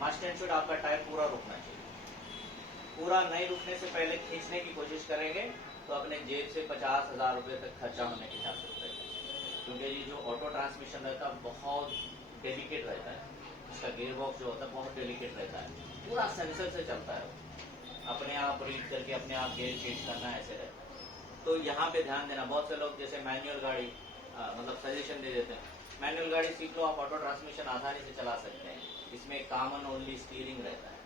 Must and should आपका tyre पूरा रुकना चाहिए। पूरा नहीं रुकने से पहले खींचने की कोशिश करेंगे तो अपने जेब से 50,000 रुपये तक खर्चा होने के चांसेस रहते हैं, क्योंकि ये जो ऑटो ट्रांसमिशन रहता है बहुत डेलिकेट रहता है, इसका गियर बॉक्स जो होता है बहुत डेलिकेट रहता है, पूरा सेंसर से चलता है, अपने आप रीड करके अपने आप गियर चेंज करना ऐसे रहता है। तो यहाँ पे ध्यान देना। बहुत से लोग जैसे मैनुअल गाड़ी मतलब सजेशन दे देते हैं, मैनुअल गाड़ी सीख लो आप, ऑटो ट्रांसमिशन आसानी से चला सकते हैं, इसमें कॉमन ओनली स्टीयरिंग रहता है,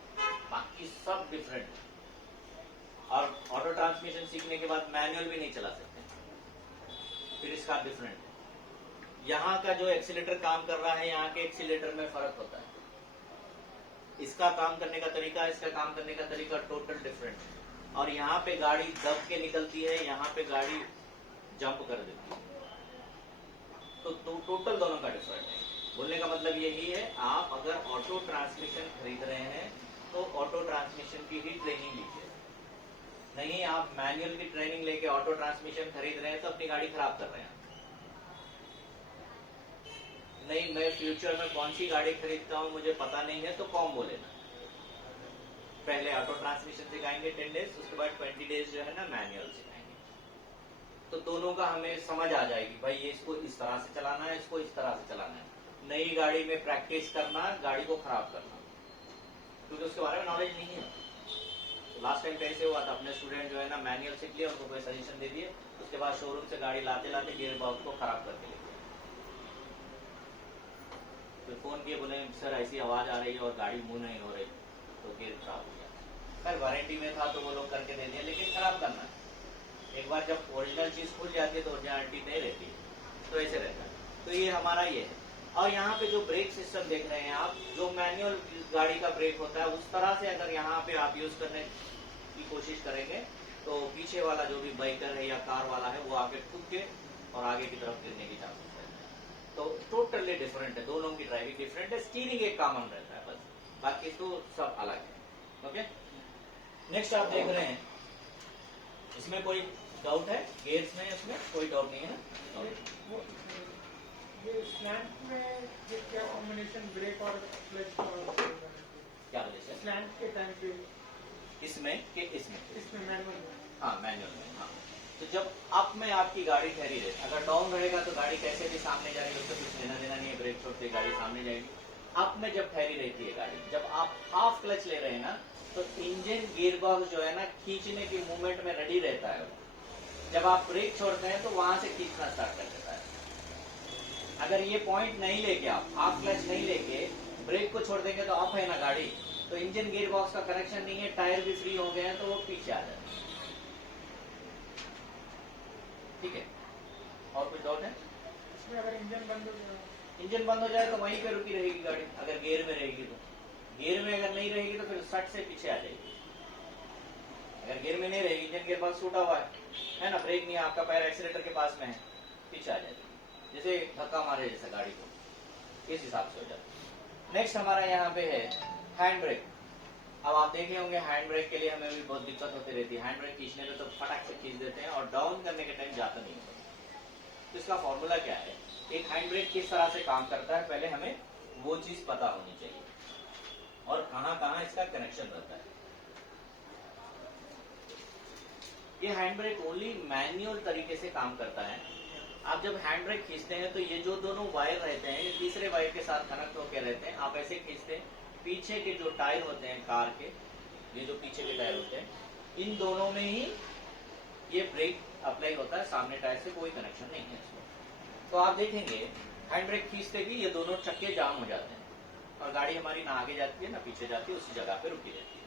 बाकी सब डिफरेंट है। और ऑटो ट्रांसमिशन सीखने के बाद मैनुअल भी नहीं चला सकते, फिर इसका डिफरेंट है। यहाँ का जो एक्सीलेटर काम कर रहा है, यहाँ के एक्सीलेटर में फर्क होता है, इसका काम करने का तरीका, इसका काम करने का तरीका टोटल डिफरेंट है। और यहाँ पे गाड़ी दब के निकलती है, यहाँ पे गाड़ी जंप कर देती है, तो टोटल दोनों का डिफरेंट है। बोलने का मतलब यही है, आप अगर ऑटो ट्रांसमिशन खरीद रहे हैं तो ऑटो ट्रांसमिशन की ही ट्रेनिंग लीजिए, नहीं आप मैनुअल की ट्रेनिंग लेके ऑटो ट्रांसमिशन खरीद रहे हैं तो अपनी गाड़ी खराब कर रहे हैं। नहीं मैं फ्यूचर में कौन सी गाड़ी खरीदता हूं मुझे पता नहीं है तो कॉम्बो लेना, पहले ऑटो ट्रांसमिशन सिखाएंगे 10 डेज, उसके बाद 20 डेज जो है ना मैनुअल सिखाएंगे, तो दोनों का हमें समझ आ जाएगी भाई ये इसको इस तरह से चलाना है, इसको इस तरह से चलाना है। नई गाड़ी में प्रैक्टिस करना, गाड़ी को खराब करना, क्योंकि उसके बारे में नॉलेज नहीं है। तो लास्ट टाइम कैसे हुआ था, अपने स्टूडेंट जो है ना मैनुअल सीख लिया, उनको कोई सजेशन दे दिए, उसके बाद शोरूम से गाड़ी लाते लाते गियर बॉक्स को खराब करके ले गए, फिर फोन किए बोले सर ऐसी आवाज आ रही है और गाड़ी मूव नहीं हो रही, तो गियर खराब हो गया। खैर वारंटी में था तो वो लोग करके दे दिया, लेकिन खराब करना है। एक बार जब ओरिजिनल चीज खुल जाती है तो ओरिजिनलिटी नहीं रहती, तो ऐसे रहता है। तो ये हमारा ये है। और यहाँ पे जो ब्रेक सिस्टम देख रहे हैं आप, जो मैनुअल गाड़ी का ब्रेक होता है उस तरह से अगर यहाँ पे आप यूज करने की कोशिश करेंगे तो पीछे वाला जो भी बाइकर है या कार वाला है वो आगे ठुक के और आगे की तरफ गिरने की चांसेस रहता है। तो टोटली डिफरेंट है, दोनों की ड्राइविंग डिफरेंट है, स्टीयरिंग एक कॉमन रहता है बस, बाकी तो सब अलग है। ओके, नेक्स्ट आप देख रहे हैं, इसमें कोई डाउट है? गेयर्स में इसमें कोई डाउट नहीं है ना? ये स्लैंट में ये क्या कॉम्बिनेशन ब्रेक और क्लच का क्या वजह से स्लैंट के टाइम पे इसमें कि इसमें मैनुअल में? हाँ मैनुअल में। हाँ तो जब अप में आपकी गाड़ी ठहरी रहे, अगर डाउन रहेगा तो गाड़ी कैसे भी सामने जाएगी, उसको कुछ लेना देना नहीं है, ब्रेक छोड़ते गाड़ी सामने जाएगी। अप में जब ठहरी रहती है गाड़ी, जब आप हाफ क्लच ले रहे हैं ना, तो इंजन गियर बॉक्स जो है ना खींचने की मूवमेंट में रेडी रहता है। जब आप ब्रेक छोड़ते हैं तो वहां से खींचना स्टार्ट कर देता है। अगर ये पॉइंट नहीं लेके, आप हाफ क्लच नहीं लेके ब्रेक को छोड़ देंगे तो अप है ना गाड़ी, तो इंजन गियर बॉक्स का कनेक्शन नहीं है, टायर भी फ्री हो गए हैं, तो वो पीछे आ जाए। ठीक है, और कुछ डाउट है? इसमें अगर इंजन बंद हो जाए, इंजन बंद हो जाए तो वहीं पे रुकी रहेगी गाड़ी, अगर गियर में रहेगी तो। गियर में अगर नहीं रहेगी तो फिर सट से पीछे आ जाएगी। अगर गियर में नहीं रहेगी, इंजन गियर बॉक्स टूटा हुआ है ना, ब्रेक नहीं है, आपका पैर एक्सीलेटर के पास में है, पीछे आ जाएगी, जैसे धक्का मारे जैसा गाड़ी को, इस हिसाब से हो जाता है। नेक्स्ट हमारा यहाँ पे है हैंड ब्रेक। अब आप देखे होंगे हैंड ब्रेक के लिए हमें भी बहुत दिक्कत होती रहती है, हैंड ब्रेक खींचने में तो फटाक से खींच देते हैं और डाउन करने के टाइम जाता नहीं है। तो इसका फॉर्मूला क्या है, एक हैंड ब्रेक किस तरह से काम करता है, पहले हमें वो चीज पता होनी चाहिए और कहां कहां इसका कनेक्शन रहता है। ये हैंड ब्रेक ओनली मैन्युअल तरीके से काम करता है। आप जब हैंड ब्रेक खींचते हैं तो ये जो दोनों वायर रहते हैं ये तीसरे वायर के साथ कनेक्ट होकर रहते हैं। आप ऐसे खींचते हैं, पीछे के जो टायर होते हैं कार के, ये जो पीछे के टायर होते हैं, इन दोनों में ही ये ब्रेक अप्लाई होता है, सामने टायर से कोई कनेक्शन नहीं है इसमें। तो आप देखेंगे हैंड ब्रेक खींचते भी ये दोनों चक्के जाम हो जाते हैं और गाड़ी हमारी ना आगे जाती है ना पीछे जाती है, उसी जगह पे रुकी रहती है।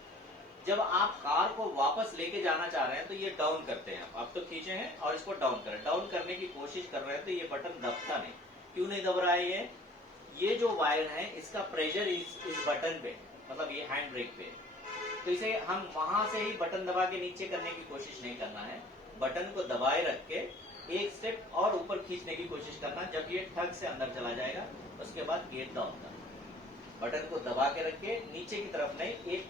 जब आप कार को वापस लेके जाना चाह रहे हैं तो ये डाउन करते हैं, आप तो खींचे हैं और इसको डाउन करें, डाउन करने की कोशिश कर रहे हैं तो ये बटन दबता नहीं। क्यों नहीं दब रहा है? ये जो वायर है इसका प्रेशर इस बटन पे, मतलब ये हैंड ब्रेक पे, तो इसे हम वहां से ही बटन दबा के नीचे करने की कोशिश नहीं करना है, बटन को दबाए रख के एक स्टेप और ऊपर खींचने की कोशिश करना। जब ये ठग से अंदर चला जाएगा उसके बाद गेट डाउन करना, बटन को दबा के रख के नीचे की तरफ नहीं, एक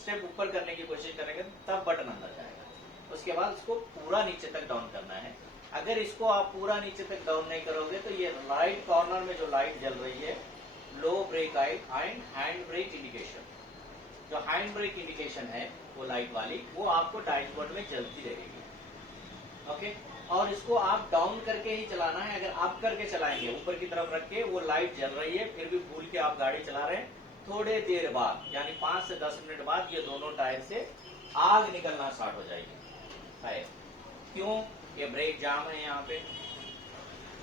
स्टेप ऊपर करने की कोशिश करेंगे तब बटन अंदर जाएगा। उसके बाद उसको पूरा नीचे तक डाउन करना है। अगर इसको आप पूरा नीचे तक डाउन नहीं करोगे तो ये राइट कॉर्नर में जो लाइट जल रही है लो brake light and hand brake indication. जो हैंड ब्रेक इंडिकेशन है वो लाइट वाली, वो आपको डैशबोर्ड में जलती रहेगी। ओके, और इसको आप डाउन करके ही चलाना है। अगर आप करके चलाएंगे, ऊपर की तरफ रख के, वो लाइट जल रही है, फिर भी भूल के आप गाड़ी चला रहे हैं, थोड़े देर बाद यानी 5 से 10 मिनट बाद ये दोनों टायर से आग निकलना स्टार्ट हो जाएगी। टायर क्यों? ये ब्रेक जाम है यहाँ पे,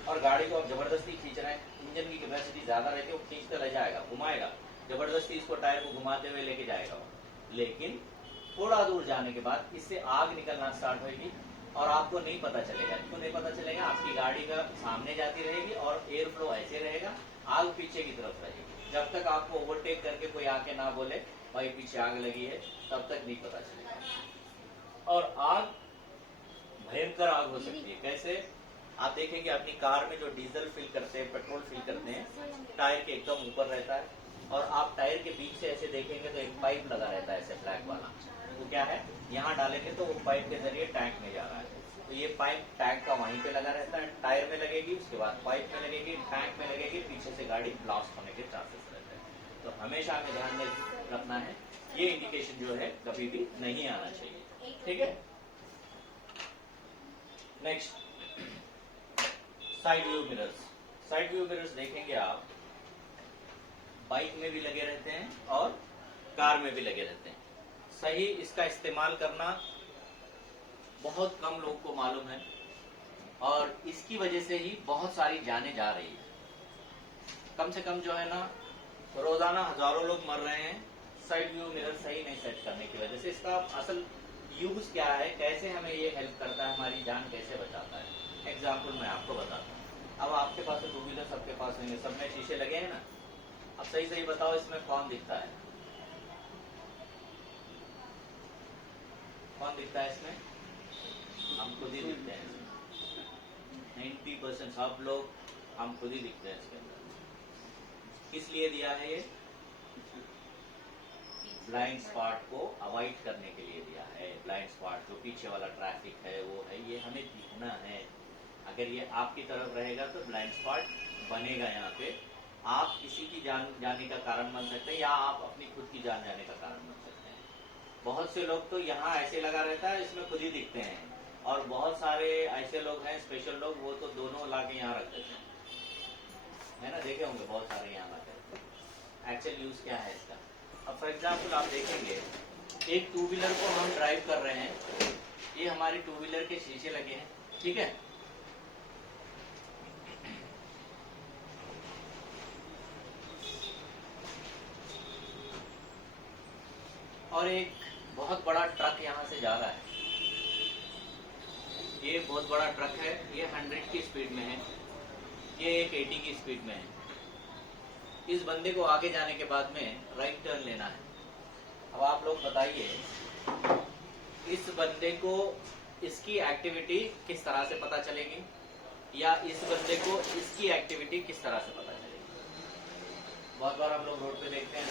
और गाड़ी को आप जबरदस्ती खींच रहे हैं। इंजन की कैपेसिटी ज्यादा रहती है, वो खींचते ले जाएगा, घुमाएगा, जबरदस्ती इसको टायर को घुमाते हुए लेके जाएगा। लेकिन थोड़ा दूर जाने के बाद इससे आग निकलना स्टार्ट होगी और आपको नहीं पता चलेगा। क्यों नहीं पता चलेगा? आपकी गाड़ी का सामने जाती रहेगी और एयर फ्लो ऐसे रहेगा, आग पीछे की तरफ रहेगी। जब तक आपको ओवरटेक करके कोई आके ना बोले भाई पीछे आग लगी है, तब तक नहीं पता चलेगा। और आग भयंकर आग हो सकती है। कैसे? आप देखेंगे अपनी कार में जो डीजल फिल करते हैं, पेट्रोल फिल करते हैं, टायर के एकदम ऊपर रहता है, और आप टायर के बीच से ऐसे देखेंगे तो एक पाइप लगा रहता है ऐसे फ्लैग वाला। वो क्या है? यहाँ डालेंगे तो वो पाइप के जरिए टैंक में जा रहा है। तो ये पाइप टैंक का वहीं पे लगा रहता है, टायर में लगेगी, उसके बाद पाइप में लगेगी, टैंक में लगेगी, पीछे से गाड़ी ब्लास्ट होने के चांसेस रहते हैं। तो हमेशा हमें ध्यान में रखना है, ये इंडिकेशन जो है कभी भी नहीं आना चाहिए। ठीक है, next side view mirrors. Side view mirrors देखेंगे आप, बाइक में भी लगे रहते हैं और कार में भी लगे रहते हैं। सही इसका इस्तेमाल करना बहुत कम लोगों को मालूम है, और इसकी वजह से ही बहुत सारी जानें जा रही है। कम से कम जो है ना, रोजाना हजारों लोग मर रहे हैं साइड व्यू मिरर सही नहीं सेट करने की वजह से। इसका असल यूज क्या है, कैसे हमें ये हेल्प करता है, हमारी जान कैसे बचाता है? एग्जाम्पल मैं आपको बताता हूँ। अब आपके पास तो टू व्हीलर सबके पास होंगे, सब में शीशे लगे हैं ना। अब सही सही बताओ, इसमें कौन दिखता है? कौन दिखता है इसमें? हम खुद ही दिखते हैं। 90% सब लोग हम खुद ही दिखते हैं इसके अंदर। किस लिए दिया है ये? ब्लाइंड स्पॉट को अवॉइड करने के लिए दिया है। ब्लाइंड स्पॉट जो पीछे वाला ट्रैफिक है वो है, ये हमें दिखना है। अगर ये आपकी तरफ रहेगा तो ब्लाइंड स्पॉट बनेगा यहाँ पे, आप किसी की जान जाने का कारण बन सकते हैं, या आप अपनी खुद की जान जाने का कारण बन सकते हैं। बहुत से लोग तो यहाँ ऐसे लगा रहता है, इसमें खुद ही दिखते हैं, और बहुत सारे ऐसे लोग हैं स्पेशल लोग, वो तो दोनों लाके यहाँ रख देते हैं, है ना, देखे होंगे बहुत सारे यहाँ लाके। एक्चुअल यूज क्या है इसका? अब फॉर एग्जाम्पल आप देखेंगे, एक टू व्हीलर को हम ड्राइव कर रहे हैं, ये हमारी टू व्हीलर के शीशे लगे हैं, ठीक है। और एक बहुत बड़ा ट्रक यहाँ से जा रहा है, ये बहुत बड़ा ट्रक है, ये 100 की स्पीड में है, ये एक 80 की स्पीड में है। इस बंदे को आगे जाने के बाद में राइट टर्न लेना है। अब आप लोग बताइए, इस बंदे को इसकी एक्टिविटी किस तरह से पता चलेगी, या इस बंदे को इसकी एक्टिविटी किस तरह से पता चलेगी? बहुत बार हम लोग रोड पे देखते हैं,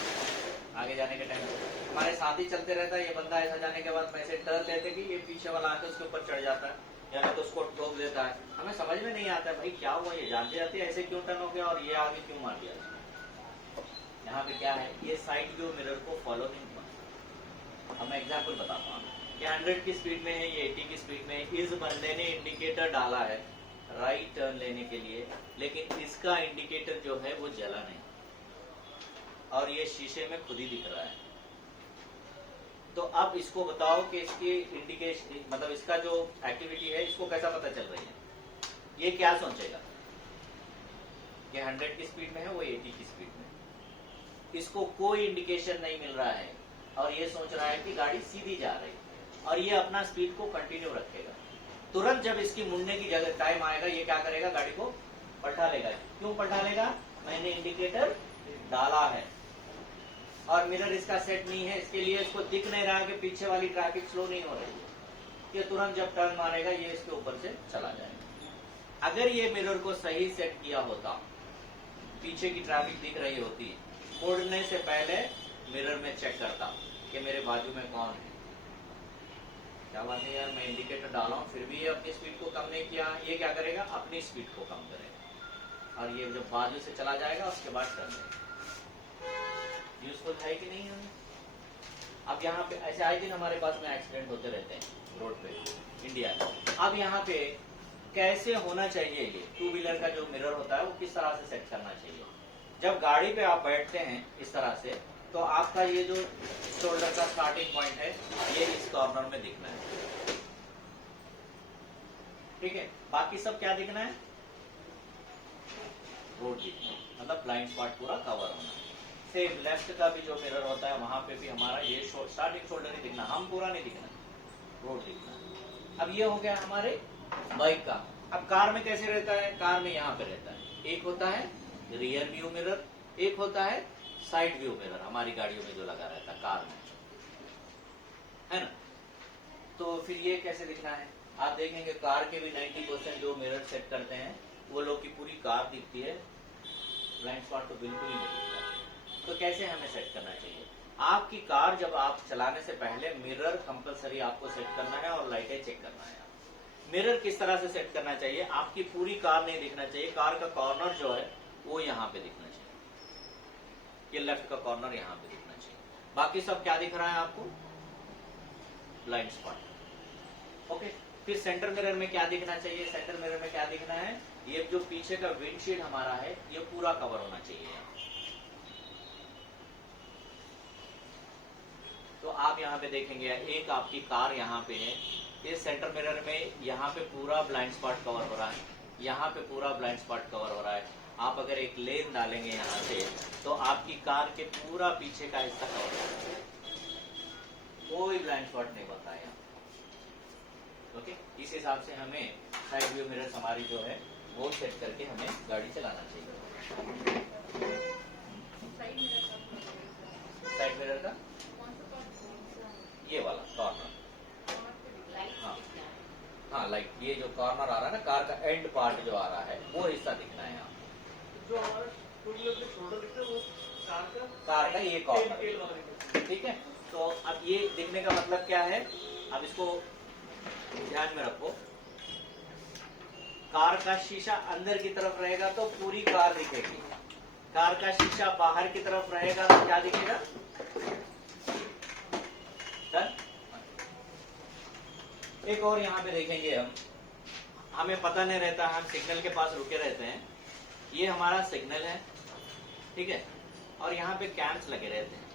आगे जाने के टाइम हमारे साथ ही चलते रहता है, ये बंदा ऐसा जाने के बाद वैसे टर्न लेते कि ये पीछे वाला आके उसके ऊपर चढ़ जाता है, या तो उसको ठोक देता है। हमें समझ में नहीं आता है भाई क्या हुआ, ये जानते जाते ऐसे क्यों टर्न हो गया और ये आगे क्यों मार दिया। यहाँ पे क्या है, ये साइड व्यू मिरर को फॉलो नहीं हुआ। हम एग्जाम्पल बताता हूँ, ये 100 की स्पीड में है, ये 80 की स्पीड में है। इस बंदे ने इंडिकेटर डाला है राइट टर्न लेने के लिए, लेकिन इसका इंडिकेटर जो है वो जला नहीं, और ये शीशे में खुद ही दिख रहा है। तो अब इसको बताओ कि इसकी इंडिकेशन, मतलब इसका जो एक्टिविटी है, इसको कैसा पता चल रही है? ये क्या सोचेगा कि 100 की स्पीड में है, वो 80 की स्पीड में, इसको कोई इंडिकेशन नहीं मिल रहा है, और ये सोच रहा है कि गाड़ी सीधी जा रही है, और ये अपना स्पीड को कंटिन्यू रखेगा। तुरंत जब इसकी मुड़ने की जगह टाइम आएगा, ये क्या करेगा, गाड़ी को पलटा लेगा। क्यों पलटा लेगा? मैंने इंडिकेटर डाला है और मिरर इसका सेट नहीं है, इसके लिए इसको दिख नहीं रहा कि पीछे वाली ट्रैफिक स्लो नहीं हो रही है। ये तुरंत जब टर्न मारेगा, ये इसके ऊपर से चला जाएगा। अगर ये मिरर को सही सेट किया होता, पीछे की ट्रैफिक दिख रही होती, मुड़ने से पहले मिरर में चेक करता कि मेरे बाजू में कौन है। क्या बात है यार, मैं इंडिकेटर डाला हूं फिर भी ये अपनी स्पीड को कम नहीं किया। ये क्या करेगा, अपनी स्पीड को कम करेगा, और ये जब बाजू से चला जाएगा उसके बाद टर्न लेगा। यूजफुल है कि नहीं हमें? अब यहाँ पे ऐसे आए दिन हमारे पास में एक्सीडेंट होते रहते हैं रोड पे इंडिया में। अब यहाँ पे कैसे होना चाहिए ये टू व्हीलर का जो मिरर होता है वो किस तरह से सेट करना चाहिए? जब गाड़ी पे आप बैठते हैं इस तरह से, तो आपका ये जो शोल्डर का स्टार्टिंग पॉइंट है ये इस कॉर्नर में दिखना है, ठीक है। बाकी सब क्या दिखना है? रोड दिखना है, मतलब ब्लाइंड स्पॉट पूरा कवर होना है। सेम लेफ्ट का भी जो मिरर होता है वहां पे भी हमारा ये स्टार्टिंग शोल्डर ही दिखना, हम पूरा नहीं दिखना, रोड दिखना। अब ये हो गया हमारे बाइक का। अब कार में कैसे रहता है? कार में यहाँ पे रहता है, एक होता है रियर व्यू मिरर, एक होता है साइड व्यू मिरर, हमारी गाड़ियों में जो लगा रहता है कार में, है ना। तो फिर ये कैसे दिखना है? आप देखेंगे कार के भी 90% जो मिरर सेट करते हैं वो लोग की पूरी कार दिखती है, ब्लाइंड स्पॉट तो बिल्कुल ही नहीं दिखता। तो कैसे हमें सेट करना चाहिए? आपकी कार जब आप चलाने से पहले मिरर कंपलसरी आपको सेट करना है और लाइटें चेक करना है। मिरर किस तरह से सेट करना चाहिए? आपकी पूरी कार नहीं दिखना चाहिए, कार का कॉर्नर जो है वो यहाँ पे दिखना चाहिए, ये लेफ्ट का कॉर्नर यहाँ पे दिखना चाहिए। बाकी सब क्या दिख रहा है आपको? Blind spot. ओके, फिर सेंटर मिरर में क्या दिखना चाहिए? सेंटर मिरर में क्या दिखना है? ये जो पीछे का विंडशील्ड हमारा है ये पूरा कवर होना चाहिए यहाँ। तो आप यहाँ पे देखेंगे एक आपकी कार यहाँ पे है, ये सेंटर मिरर में यहाँ पे पूरा ब्लाइंड स्पॉट कवर हो रहा है, यहाँ पे पूरा ब्लाइंड स्पॉट कवर हो रहा है। आप अगर एक लेन डालेंगे यहाँ से तो आपकी कार के पूरा पीछे का हिस्सा कवर हो जाएगा, कोई ब्लाइंड स्पॉट नहीं बनता है यहाँ। ओके, इस हिसाब से हमें साइड व्यू मिरर्स हमारी जो है वो सेट करके हमें गाड़ी चलाना चाहिए। साइड मिरर का ये वाला कॉर्नर, हाँ हाँ, लाइक ये जो कॉर्नर आ रहा है ना, कार का एंड पार्ट जो आ रहा है वो हिस्सा दिखना है यहाँ। जो हमारा टू व्हीलर का शोल्डर दिखता है वो कार का ये कॉर्नर, ठीक है। तो अब ये दिखने का मतलब क्या है? अब इसको ध्यान में रखो, कार का शीशा अंदर की तरफ रहेगा तो पूरी कार दिखेगी, कार का शीशा बाहर की तरफ रहेगा तो क्या दिखेगा? एक और यहाँ पे देखेंगे हम, हमें पता नहीं रहता, हम सिग्नल के पास रुके रहते हैं, ये हमारा सिग्नल है, ठीक है, और यहाँ पे कैम्प्स लगे रहते हैं,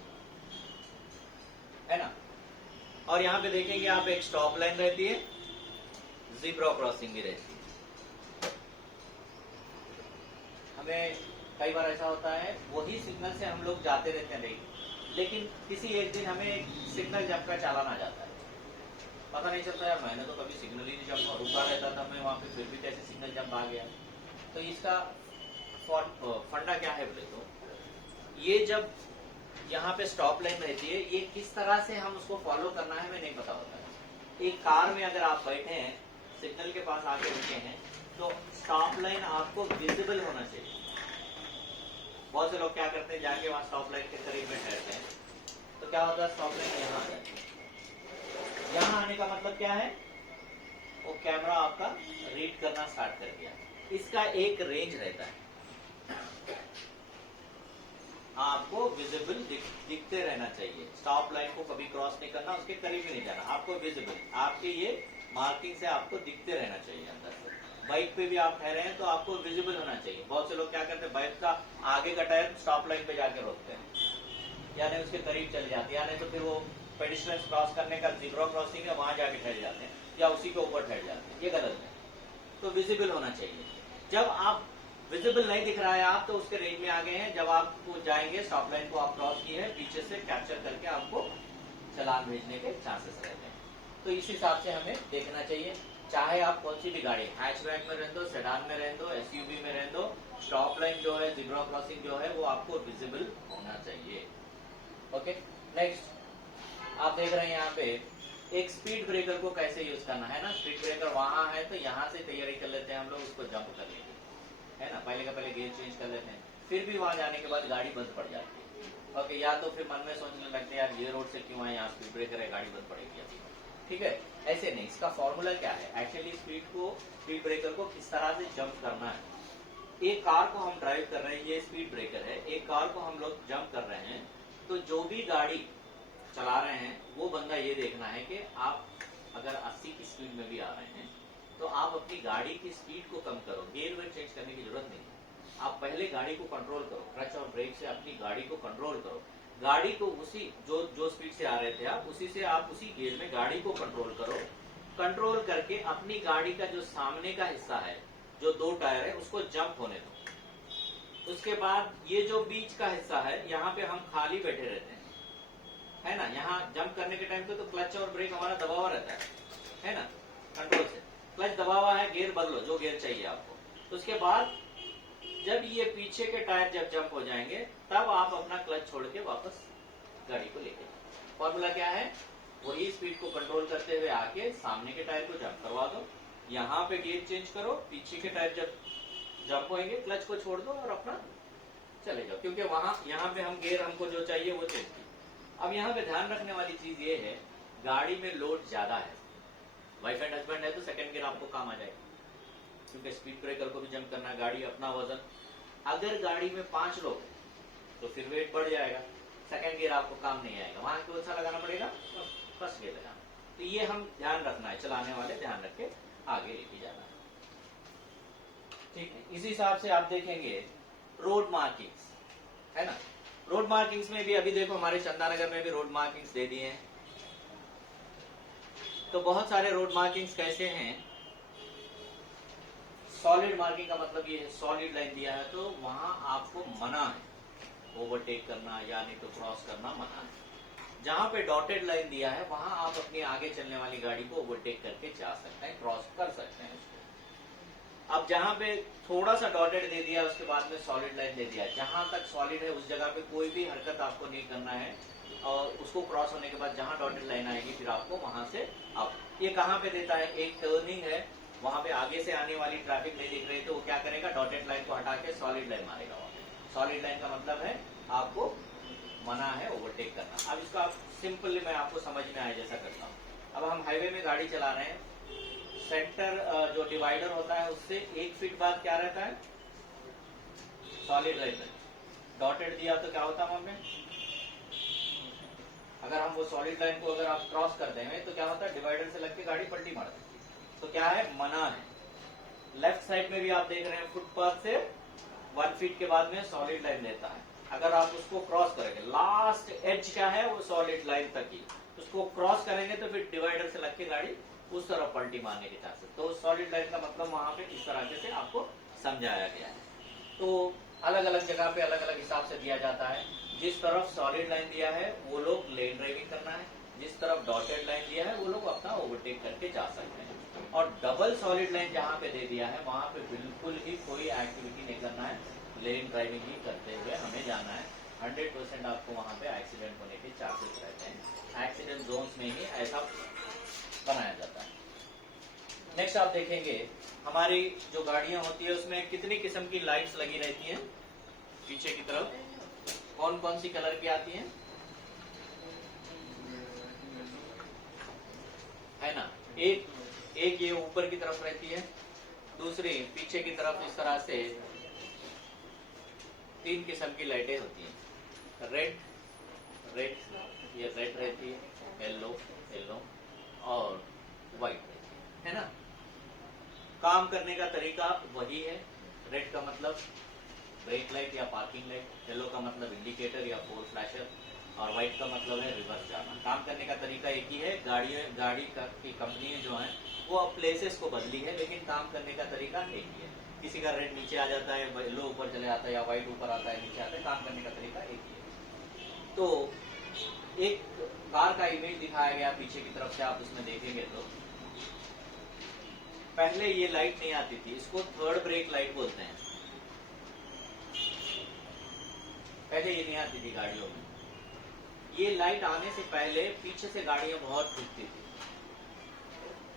है ना। और यहाँ पे देखेंगे आप एक स्टॉप लाइन रहती है, ज़ीब्रा क्रॉसिंग भी रहती है। हमें कई बार ऐसा होता है वही सिग्नल से हम लोग जाते रहते हैं, लेकिन किसी एक दिन हमें एक सिग्नल जंप का चालान आ जाता है, पता नहीं चलता यार मैंने तो कभी सिग्नल ही नहीं जंप, रुका रहता था मैं वहां पे, फिर भी कैसे सिग्नल जंप आ गया। तो इसका फंडा क्या है बोले तो, ये जब यहाँ पे स्टॉप लाइन रहती है, ये किस तरह से हम उसको फॉलो करना है हमें नहीं पता होता है। एक कार में अगर आप बैठे हैं, सिग्नल के पास आके रुके हैं, तो स्टॉप लाइन आपको विजिबल होना चाहिए। बहुत से लोग क्या करते हैं, जाके वहां स्टॉप लाइन के करीब में ठहरते हैं, तो क्या होता है, स्टॉप लाइन यहाँ आ जाती है। यहाँ आने का मतलब क्या है? वो कैमरा आपका रीड करना स्टार्ट कर दिया। इसका एक रेंज रहता है, आपको विजिबल दिखते रहना चाहिए, स्टॉप लाइन को कभी क्रॉस नहीं करना, उसके करीब ही नहीं जाना, आपको विजिबल, आपके ये मार्किंग से आपको दिखते रहना चाहिए अंदर से। बाइक पे भी आप ठहरे हैं तो आपको विजिबल होना चाहिए। बहुत से लोग क्या करते हैं, बाइक का आगे का टायर स्टॉप लाइन पे जाके रोकते हैं, या नहीं उसके करीब चले जाते हैं, या नहीं तो फिर वो पेडिस्ट्रियंस क्रॉस करने का ज़ीब्रा क्रॉसिंग है वहां जाके ठहर जाते हैं, या उसी के ऊपर ठहर जाते हैं, ये गलत है। तो विजिबल होना चाहिए। जब आप विजिबल नहीं दिख रहा है आप, तो उसके रेंज में आ गए हैं, जब आप जाएंगे स्टॉप लाइन को आप क्रॉस किए हैं, पीछे से कैप्चर करके आपको चलान भेजने के चांसेस रहते हैं। तो इस हिसाब से हमें देखना चाहिए, चाहे आप कौन सी भी गाड़ी, हैचबैक में रहने दो, सेडान में रहने दो, एसयूवी में रहने दो, स्टॉप लाइन जो है, ज़ीब्रा क्रॉसिंग जो है वो आपको विजिबल होना चाहिए। ओके, नेक्स्ट आप देख रहे हैं यहाँ पे एक स्पीड ब्रेकर को कैसे यूज करना है ना। स्पीड ब्रेकर वहां है तो यहाँ से तैयारी कर लेते हैं हम लोग, उसको जंप कर लेंगे, है ना, पहले का पहले गियर चेंज कर लेते हैं, फिर भी वहां जाने के बाद गाड़ी बंद पड़ जाती है। ओके, या तो फिर मन में सोचने लगते हैं यार ये रोड से क्यों है, यहाँ स्पीड ब्रेकर है, गाड़ी बंद पड़ेगी अभी, ठीक है। ऐसे नहीं, इसका फॉर्मूला क्या है, एक्चुअली स्पीड ब्रेकर को किस तरह से जंप करना है, एक कार को हम ड्राइव कर रहे हैं, ये स्पीड ब्रेकर है, एक कार को हम लोग जंप कर रहे हैं, तो जो भी गाड़ी चला रहे हैं वो बंदा ये देखना है कि आप अगर 80 की स्पीड में भी आ रहे हैं तो आप अपनी गाड़ी की स्पीड को कम करो, गियर वेयर चेंज करने की जरूरत नहीं है। आप पहले गाड़ी को कंट्रोल करो, क्लच और ब्रेक से अपनी गाड़ी को कंट्रोल करो, गाड़ी को उसी जो स्पीड से आ रहे थे आप उसी से आप उसी गियर में गाड़ी को कंट्रोल करो। कंट्रोल करके अपनी गाड़ी का जो सामने का हिस्सा है, जो 2 टायर है, उसको जंप होने दो। उसके बाद ये जो बीच का हिस्सा है, यहाँ पे हम खाली बैठे रहते हैं, है ना। यहाँ जंप करने के टाइम पे तो क्लच और ब्रेक हमारा दबा हुआ रहता है ना, कंट्रोल से क्लच दबा हुआ है, गियर बदलो जो गियर चाहिए आपको। तो उसके बाद जब ये पीछे के टायर जब जंप हो जाएंगे तब आप अपना क्लच छोड़ के वापस गाड़ी को लेके जाओ। फॉर्मूला क्या है, वही स्पीड को कंट्रोल करते हुए आके सामने के टायर को जंप करवा दो, यहाँ पे गियर चेंज करो, पीछे के टायर जब जंप होंगे क्लच को छोड़ दो और अपना चले जाओ, क्योंकि वहां यहाँ पे हम गियर हमको जो चाहिए वो चेंज किया। अब यहाँ पे ध्यान रखने वाली चीज ये है, गाड़ी में लोड ज्यादा है, वाइफ एंड हस्बैंड है तो सेकंड गियर आपको काम आ जाएगा, क्योंकि स्पीड ब्रेकर को भी जंप करना है, गाड़ी अपना वजन। अगर गाड़ी में 5 लोग तो फिर वेट बढ़ जाएगा, सेकंड गियर आपको काम नहीं आएगा, वहां कौन सा लगाना पड़ेगा, फर्स्ट गियर लगाना। तो ये हम ध्यान रखना है, चलाने वाले ध्यान रख के आगे लेके जाना है, ठीक है। इसी हिसाब से आप देखेंगे रोड मार्किंग्स, है ना। रोड मार्किंग्स में भी अभी देखो हमारे चंदानगर में भी रोड मार्किंग्स दे दिए हैं। तो बहुत सारे रोड मार्किंग्स कैसे हैं, सॉलिड मार्किंग का मतलब ये है, सॉलिड लाइन दिया है तो वहां आपको मना है ओवरटेक करना या नहीं तो क्रॉस करना मना है। जहां पे डॉटेड लाइन दिया है वहां आप अपनी आगे चलने वाली गाड़ी को ओवरटेक करके जा सकते हैं, क्रॉस कर सकते हैं उसको। अब जहां पे थोड़ा सा डॉटेड दे दिया उसके बाद में सॉलिड लाइन दे दिया, जहां तक सॉलिड है उस जगह पे कोई भी हरकत आपको नहीं करना है, और उसको क्रॉस होने के बाद जहां डॉटेड लाइन आएगी फिर आपको वहां से आप ये कहां पे देता है, एक टर्निंग है वहां पे आगे से आने वाली ट्रैफिक नहीं दिख रही तो वो क्या करेगा, डॉटेड लाइन को हटा के सॉलिड लाइन मारेगा। सॉलिड लाइन का मतलब है आपको मना है ओवरटेक करना। अब इसको आप सिंपल मैं आपको समझ में आए जैसा करता हूँ। अब हम हाईवे में गाड़ी चला रहे हैं, सेंटर जो डिवाइडर होता है उससे 1 फीट बाद क्या रहता है, सॉलिड लाइन। डॉटेड दिया तो क्या होता है वहां पे, अगर हम वो सॉलिड लाइन को अगर आप क्रॉस कर देंगे तो क्या होता है, डिवाइडर से लग के गाड़ी पलटी मार देती है, तो क्या है, मना है। लेफ्ट साइड में भी आप देख रहे हैं फुटपाथ से 1 फीट के बाद में सॉलिड लाइन देता है, अगर आप उसको क्रॉस करेंगे लास्ट एज क्या है वो सॉलिड लाइन तक ही, उसको क्रॉस करेंगे तो फिर डिवाइडर से लग के गाड़ी उस तरफ पलटी मारने के चांसेस। तो सॉलिड लाइन का मतलब वहां पे इस तरह से आपको समझाया गया है। तो अलग अलग जगह पे अलग अलग हिसाब से दिया जाता है, जिस तरफ सॉलिड लाइन दिया है वो लोग लेन ड्राइविंग करना है, जिस तरफ डॉटेड लाइन दिया है वो लोग अपना ओवरटेक करके जा सकते हैं। और डबल सॉलिड लाइन जहां पे दे दिया है वहां पे बिल्कुल ही कोई एक्टिविटी नहीं करना है, लेन ड्राइविंग ही करते हुए हमें जाना है। 100% आपको वहां पे एक्सीडेंट होने के चांसेस रहते हैं, एक्सीडेंट जोन्स में ही ऐसा बनाया जाता है। नेक्स्ट आप देखेंगे हमारी जो गाड़ियां होती है उसमें कितनी किस्म की लाइट्स लगी रहती हैं, पीछे की तरफ कौन कौन सी कलर की आती हैं, है ना। एक ये ऊपर की तरफ रहती है, दूसरी पीछे की तरफ इस तरह से 3 किस्म की लाइटें होती हैं, रेड ये रेड रहती है, येलो और व्हाइट है ना। काम करने का तरीका वही है, रेड का मतलब ब्रेक लाइट या पार्किंग लाइट, येलो का मतलब इंडिकेटर या फोर फ्लैशर, और व्हाइट का मतलब है रिवर्स जाना। काम करने का तरीका एक ही है, गाड़ी की कंपनी जो है वो अब प्लेसेस को बदली है लेकिन काम करने का तरीका एक ही है। किसी का रेड नीचे आ जाता है, येलो ऊपर चले आता है, या व्हाइट ऊपर आता है नीचे आता है, काम करने का तरीका एक ही है। तो एक कार का इमेज दिखाया गया पीछे की तरफ से, आप उसमें देखेंगे तो पहले ये लाइट नहीं आती थी, इसको थर्ड ब्रेक लाइट बोलते हैं। पहले ये नहीं आती थी गाड़ियों में, ये लाइट आने से पहले पीछे से गाड़ियां बहुत ठुकती थी।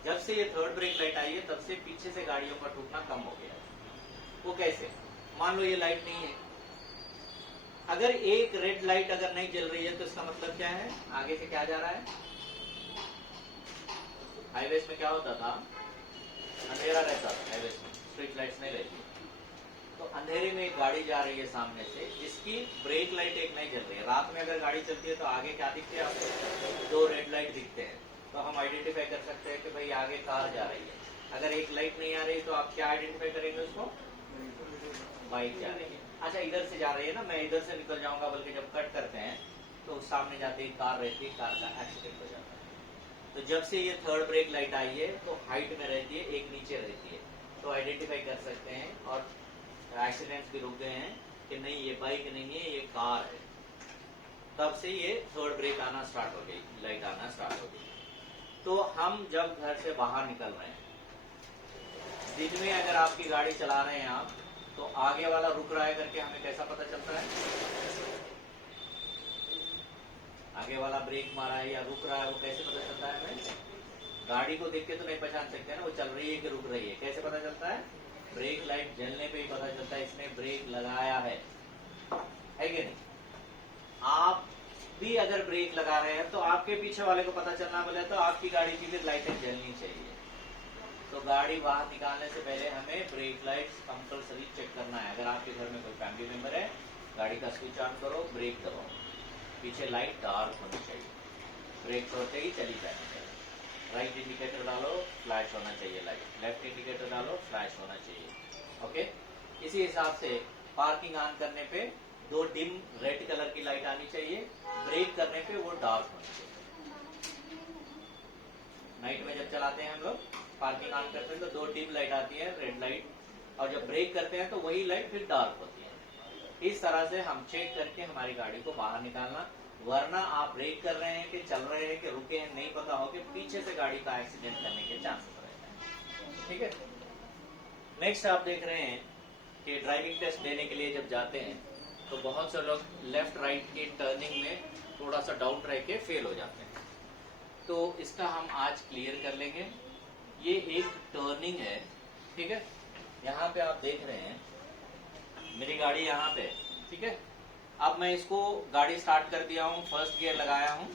जब से ये थर्ड ब्रेक लाइट आई है तब से पीछे से गाड़ियों का टूटना कम हो गया। वो कैसे, मान लो ये लाइट नहीं है, अगर एक रेड लाइट अगर नहीं जल रही है तो इसका मतलब क्या है, आगे से क्या जा रहा है। हाईवेज में क्या होता था, अंधेरा रहता था, हाईवेज में स्ट्रीट लाइट्स नहीं रहती, तो अंधेरे में एक गाड़ी जा रही है सामने से, जिसकी ब्रेक लाइट एक नहीं जल रही है। रात में अगर गाड़ी चलती है तो आगे क्या दिखते हैं आपको? 2 रेड लाइट दिखते हैं। तो हम आइडेंटिफाई कर सकते हैं कि भाई आगे कार जा रही है। अगर एक लाइट नहीं आ रही तो आप क्या आइडेंटिफाई करेंगे उसको? बाइक जा रही है। अच्छा, इधर से जा रही है ना, मैं इधर से निकल जाऊंगा, बल्कि जब कट करते हैं तो सामने जाते ही कार रहती है, कार का एक्सीडेंट हो जाता है। तो जब से ये थर्ड ब्रेक लाइट आई है तो हाइट में रहती है, एक नीचे रहती है, तो आइडेंटिफाई कर सकते हैं और एक्सीडेंट्स भी रुक गए हैं कि नहीं ये बाइक नहीं है, ये कार है। तब से ये थर्ड ब्रेक आना स्टार्ट हो गई, लाइट आना स्टार्ट हो गई। तो हम जब घर से बाहर निकल रहे हैं, दिन में अगर आपकी गाड़ी चला रहे हैं आप, तो आगे वाला रुक रहा है करके हमें कैसा पता चलता है? आगे वाला ब्रेक मारा है या रुक रहा है, वो कैसे पता चलता है हमें? गाड़ी को देख के तो नहीं पहचान सकते हैं ना, वो चल रही है कि रुक रही है। कैसे पता चलता है? ब्रेक लाइट जलने पे ही पता चलता है इसने ब्रेक लगाया है कि नहीं? आप भी अगर ब्रेक लगा रहे हैं तो आपके पीछे वाले को पता चलना बोले तो आपकी गाड़ी की भी लाइटें जलनी चाहिए। तो गाड़ी बाहर निकालने से पहले हमें ब्रेक लाइट्स कंपलसरी चेक करना है। अगर आपके घर में कोई फैमिली मेंबर है, गाड़ी का स्विच ऑन करो, ब्रेक दबाओ, पीछे लाइट डार्क होनी चाहिए, ब्रेक छोड़ते ही चली जानी चाहिए। राइट इंडिकेटर डालो, फ्लैश होना चाहिए लाइट, लेफ्ट इंडिकेटर डालो, फ्लैश होना चाहिए। ओके, इसी हिसाब से पार्किंग ऑन करने पे 2 डिम रेड कलर की लाइट आनी चाहिए, ब्रेक करने पे वो डार्क होनी चाहिए। नाइट में जब चलाते हैं हम लोग, पार्किंग ऑन करते हैं तो 2 डिम लाइट आती है, रेड लाइट, और जब ब्रेक करते हैं तो वही लाइट फिर डार्क होती है। इस तरह से हम चेक करके हमारी गाड़ी को बाहर निकालना, वरना आप ब्रेक कर रहे हैं कि चल रहे हैं कि रुके हैं नहीं पता हो कि पीछे से गाड़ी का एक्सीडेंट करने के चांसेस रहते हैं। ठीक है, नेक्स्ट आप देख रहे हैं कि ड्राइविंग टेस्ट देने के लिए जब जाते हैं तो बहुत से लोग लेफ्ट राइट की टर्निंग में थोड़ा सा डाउट रह के फेल हो जाते हैं। तो इसका हम आज क्लियर कर लेंगे। ये एक टर्निंग है, ठीक है। यहाँ पे आप देख रहे हैं मेरी गाड़ी यहाँ पे, ठीक है। अब मैं इसको गाड़ी स्टार्ट कर दिया हूँ, फर्स्ट गियर लगाया हूँ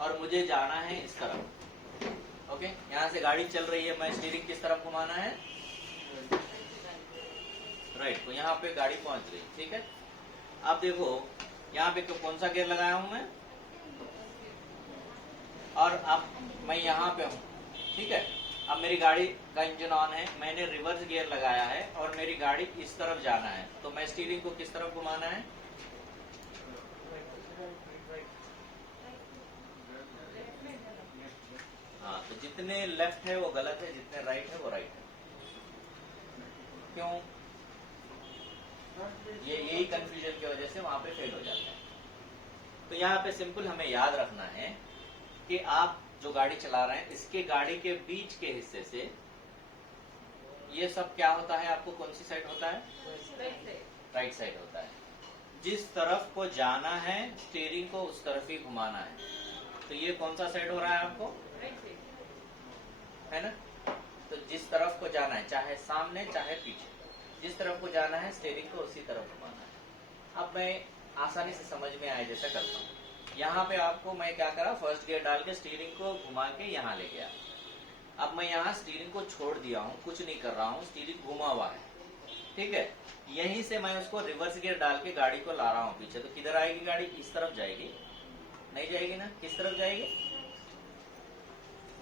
और मुझे जाना है इस तरफ। ओके, यहाँ से गाड़ी चल रही है, मैं स्टीयरिंग किस तरफ घुमाना है? राइट को। यहाँ पे गाड़ी पहुंच गई, ठीक है। अब देखो यहाँ पे कौन सा गियर लगाया हूँ मैं, और अब मैं यहाँ पे हूँ, ठीक है। अब मेरी गाड़ी का इंजन ऑन है, मैंने रिवर्स गियर लगाया है और मेरी गाड़ी इस तरफ जाना है, तो मैं स्टीयरिंग को किस तरफ घुमाना है? हाँ, तो जितने लेफ्ट है वो गलत है, जितने राइट है वो राइट है। क्यों? ये यही कंफ्यूजन की वजह से वहां पे फेल हो जाता है। तो यहाँ पे सिंपल हमें याद रखना है कि आप जो गाड़ी चला रहे हैं, इसके गाड़ी के बीच के हिस्से से ये सब क्या होता है? आपको कौन सी साइड होता है? राइट साइड होता है। जिस तरफ को जाना है स्टीयरिंग को उस तरफ ही घुमाना है। तो ये कौन सा साइड हो रहा है आपको? है ना। तो जिस तरफ को जाना है, चाहे सामने चाहे पीछे, जिस तरफ को जाना है स्टीयरिंग को उसी तरफ घुमाना है। अब मैं आसानी से समझ में आए जैसा करता हूँ। यहाँ पे आपको मैं क्या करा, फर्स्ट गियर डाल के स्टीयरिंग को घुमा के यहाँ ले गया। अब मैं यहाँ स्टीयरिंग को छोड़ दिया हूँ, कुछ नहीं कर रहा हूँ, स्टीयरिंग घुमा हुआ है, ठीक है। यहीं से मैं उसको रिवर्स गियर डाल के गाड़ी को ला रहा हूँ पीछे। तो किधर आएगी गाड़ी? इस तरफ जाएगी, नहीं जाएगी ना? किस तरफ जाएगी?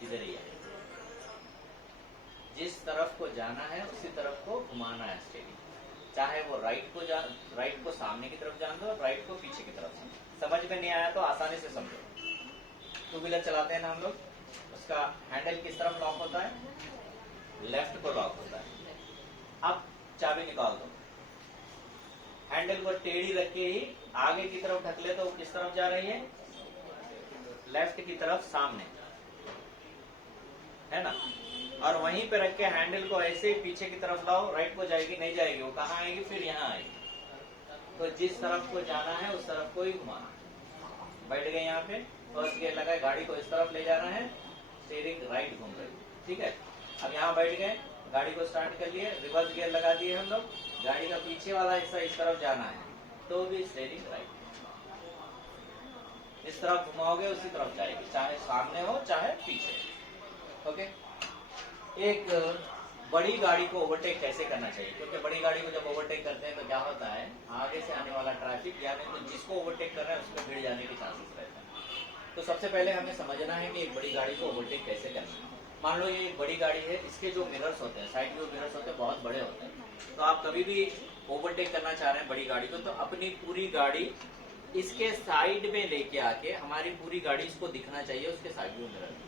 इधर ही आएगी। जिस तरफ को जाना है उसी तरफ को घुमाना है स्टीयरिंग। चाहे वो राइट को सामने की तरफ जान दो और राइट को पीछे की तरफ जान दो। समझ में नहीं आया तो आसानी से समझो। 2 व्हीलर चलाते हैं ना हम लोग, उसका हैंडल किस तरफ लॉक होता है? लेफ्ट को लॉक होता है। अब चाबी निकाल दो, हैंडल को टेढ़ी रख के ही आगे की तरफ ढकले तो किस तरफ जा रही है? लेफ्ट की तरफ, सामने, है ना। और वहीं पे रख के हैंडल को ऐसे पीछे की तरफ लाओ, राइट को जाएगी, नहीं जाएगी, वो कहाँ आएगी? फिर यहाँ आएगी। तो जिस तरफ को जाना है उस तरफ को ही घुमाना। बैठ गए यहाँ पे, फर्स्ट गियर लगाए, गाड़ी को इस तरफ ले जाना है, स्टीयरिंग राइट घूम रही, ठीक है। अब यहाँ बैठ गए, गाड़ी को स्टार्ट कर लिए, रिवर्स गियर लगा दिए हम लोग, गाड़ी का पीछे वाला हिस्सा इस तरफ जाना है, तो भी स्टीयरिंग राइट। इस तरफ घुमाओगे उसी तरफ जाएगी, चाहे सामने हो चाहे पीछे। ओके, एक बड़ी गाड़ी को ओवरटेक कैसे करना चाहिए, क्योंकि बड़ी गाड़ी को जब ओवरटेक करते हैं तो क्या होता है, आगे से आने वाला ट्रैफिक या नहीं तो जिसको ओवरटेक कर रहा है उसमें भिड़ जाने के चांसेस रहते हैं। तो सबसे पहले हमें समझना है कि एक बड़ी गाड़ी को ओवरटेक कैसे करना है। मान लो ये एक बड़ी गाड़ी है, इसके जो मिरर्स होते हैं, साइड व्यू मिरर्स होते हैं, बहुत बड़े होते हैं। तो आप कभी भी ओवरटेक करना चाह रहे हैं बड़ी गाड़ी को, तो अपनी पूरी गाड़ी इसके साइड में लेके आके, हमारी पूरी गाड़ी इसको दिखना चाहिए उसके साइड व्यू मिरर में।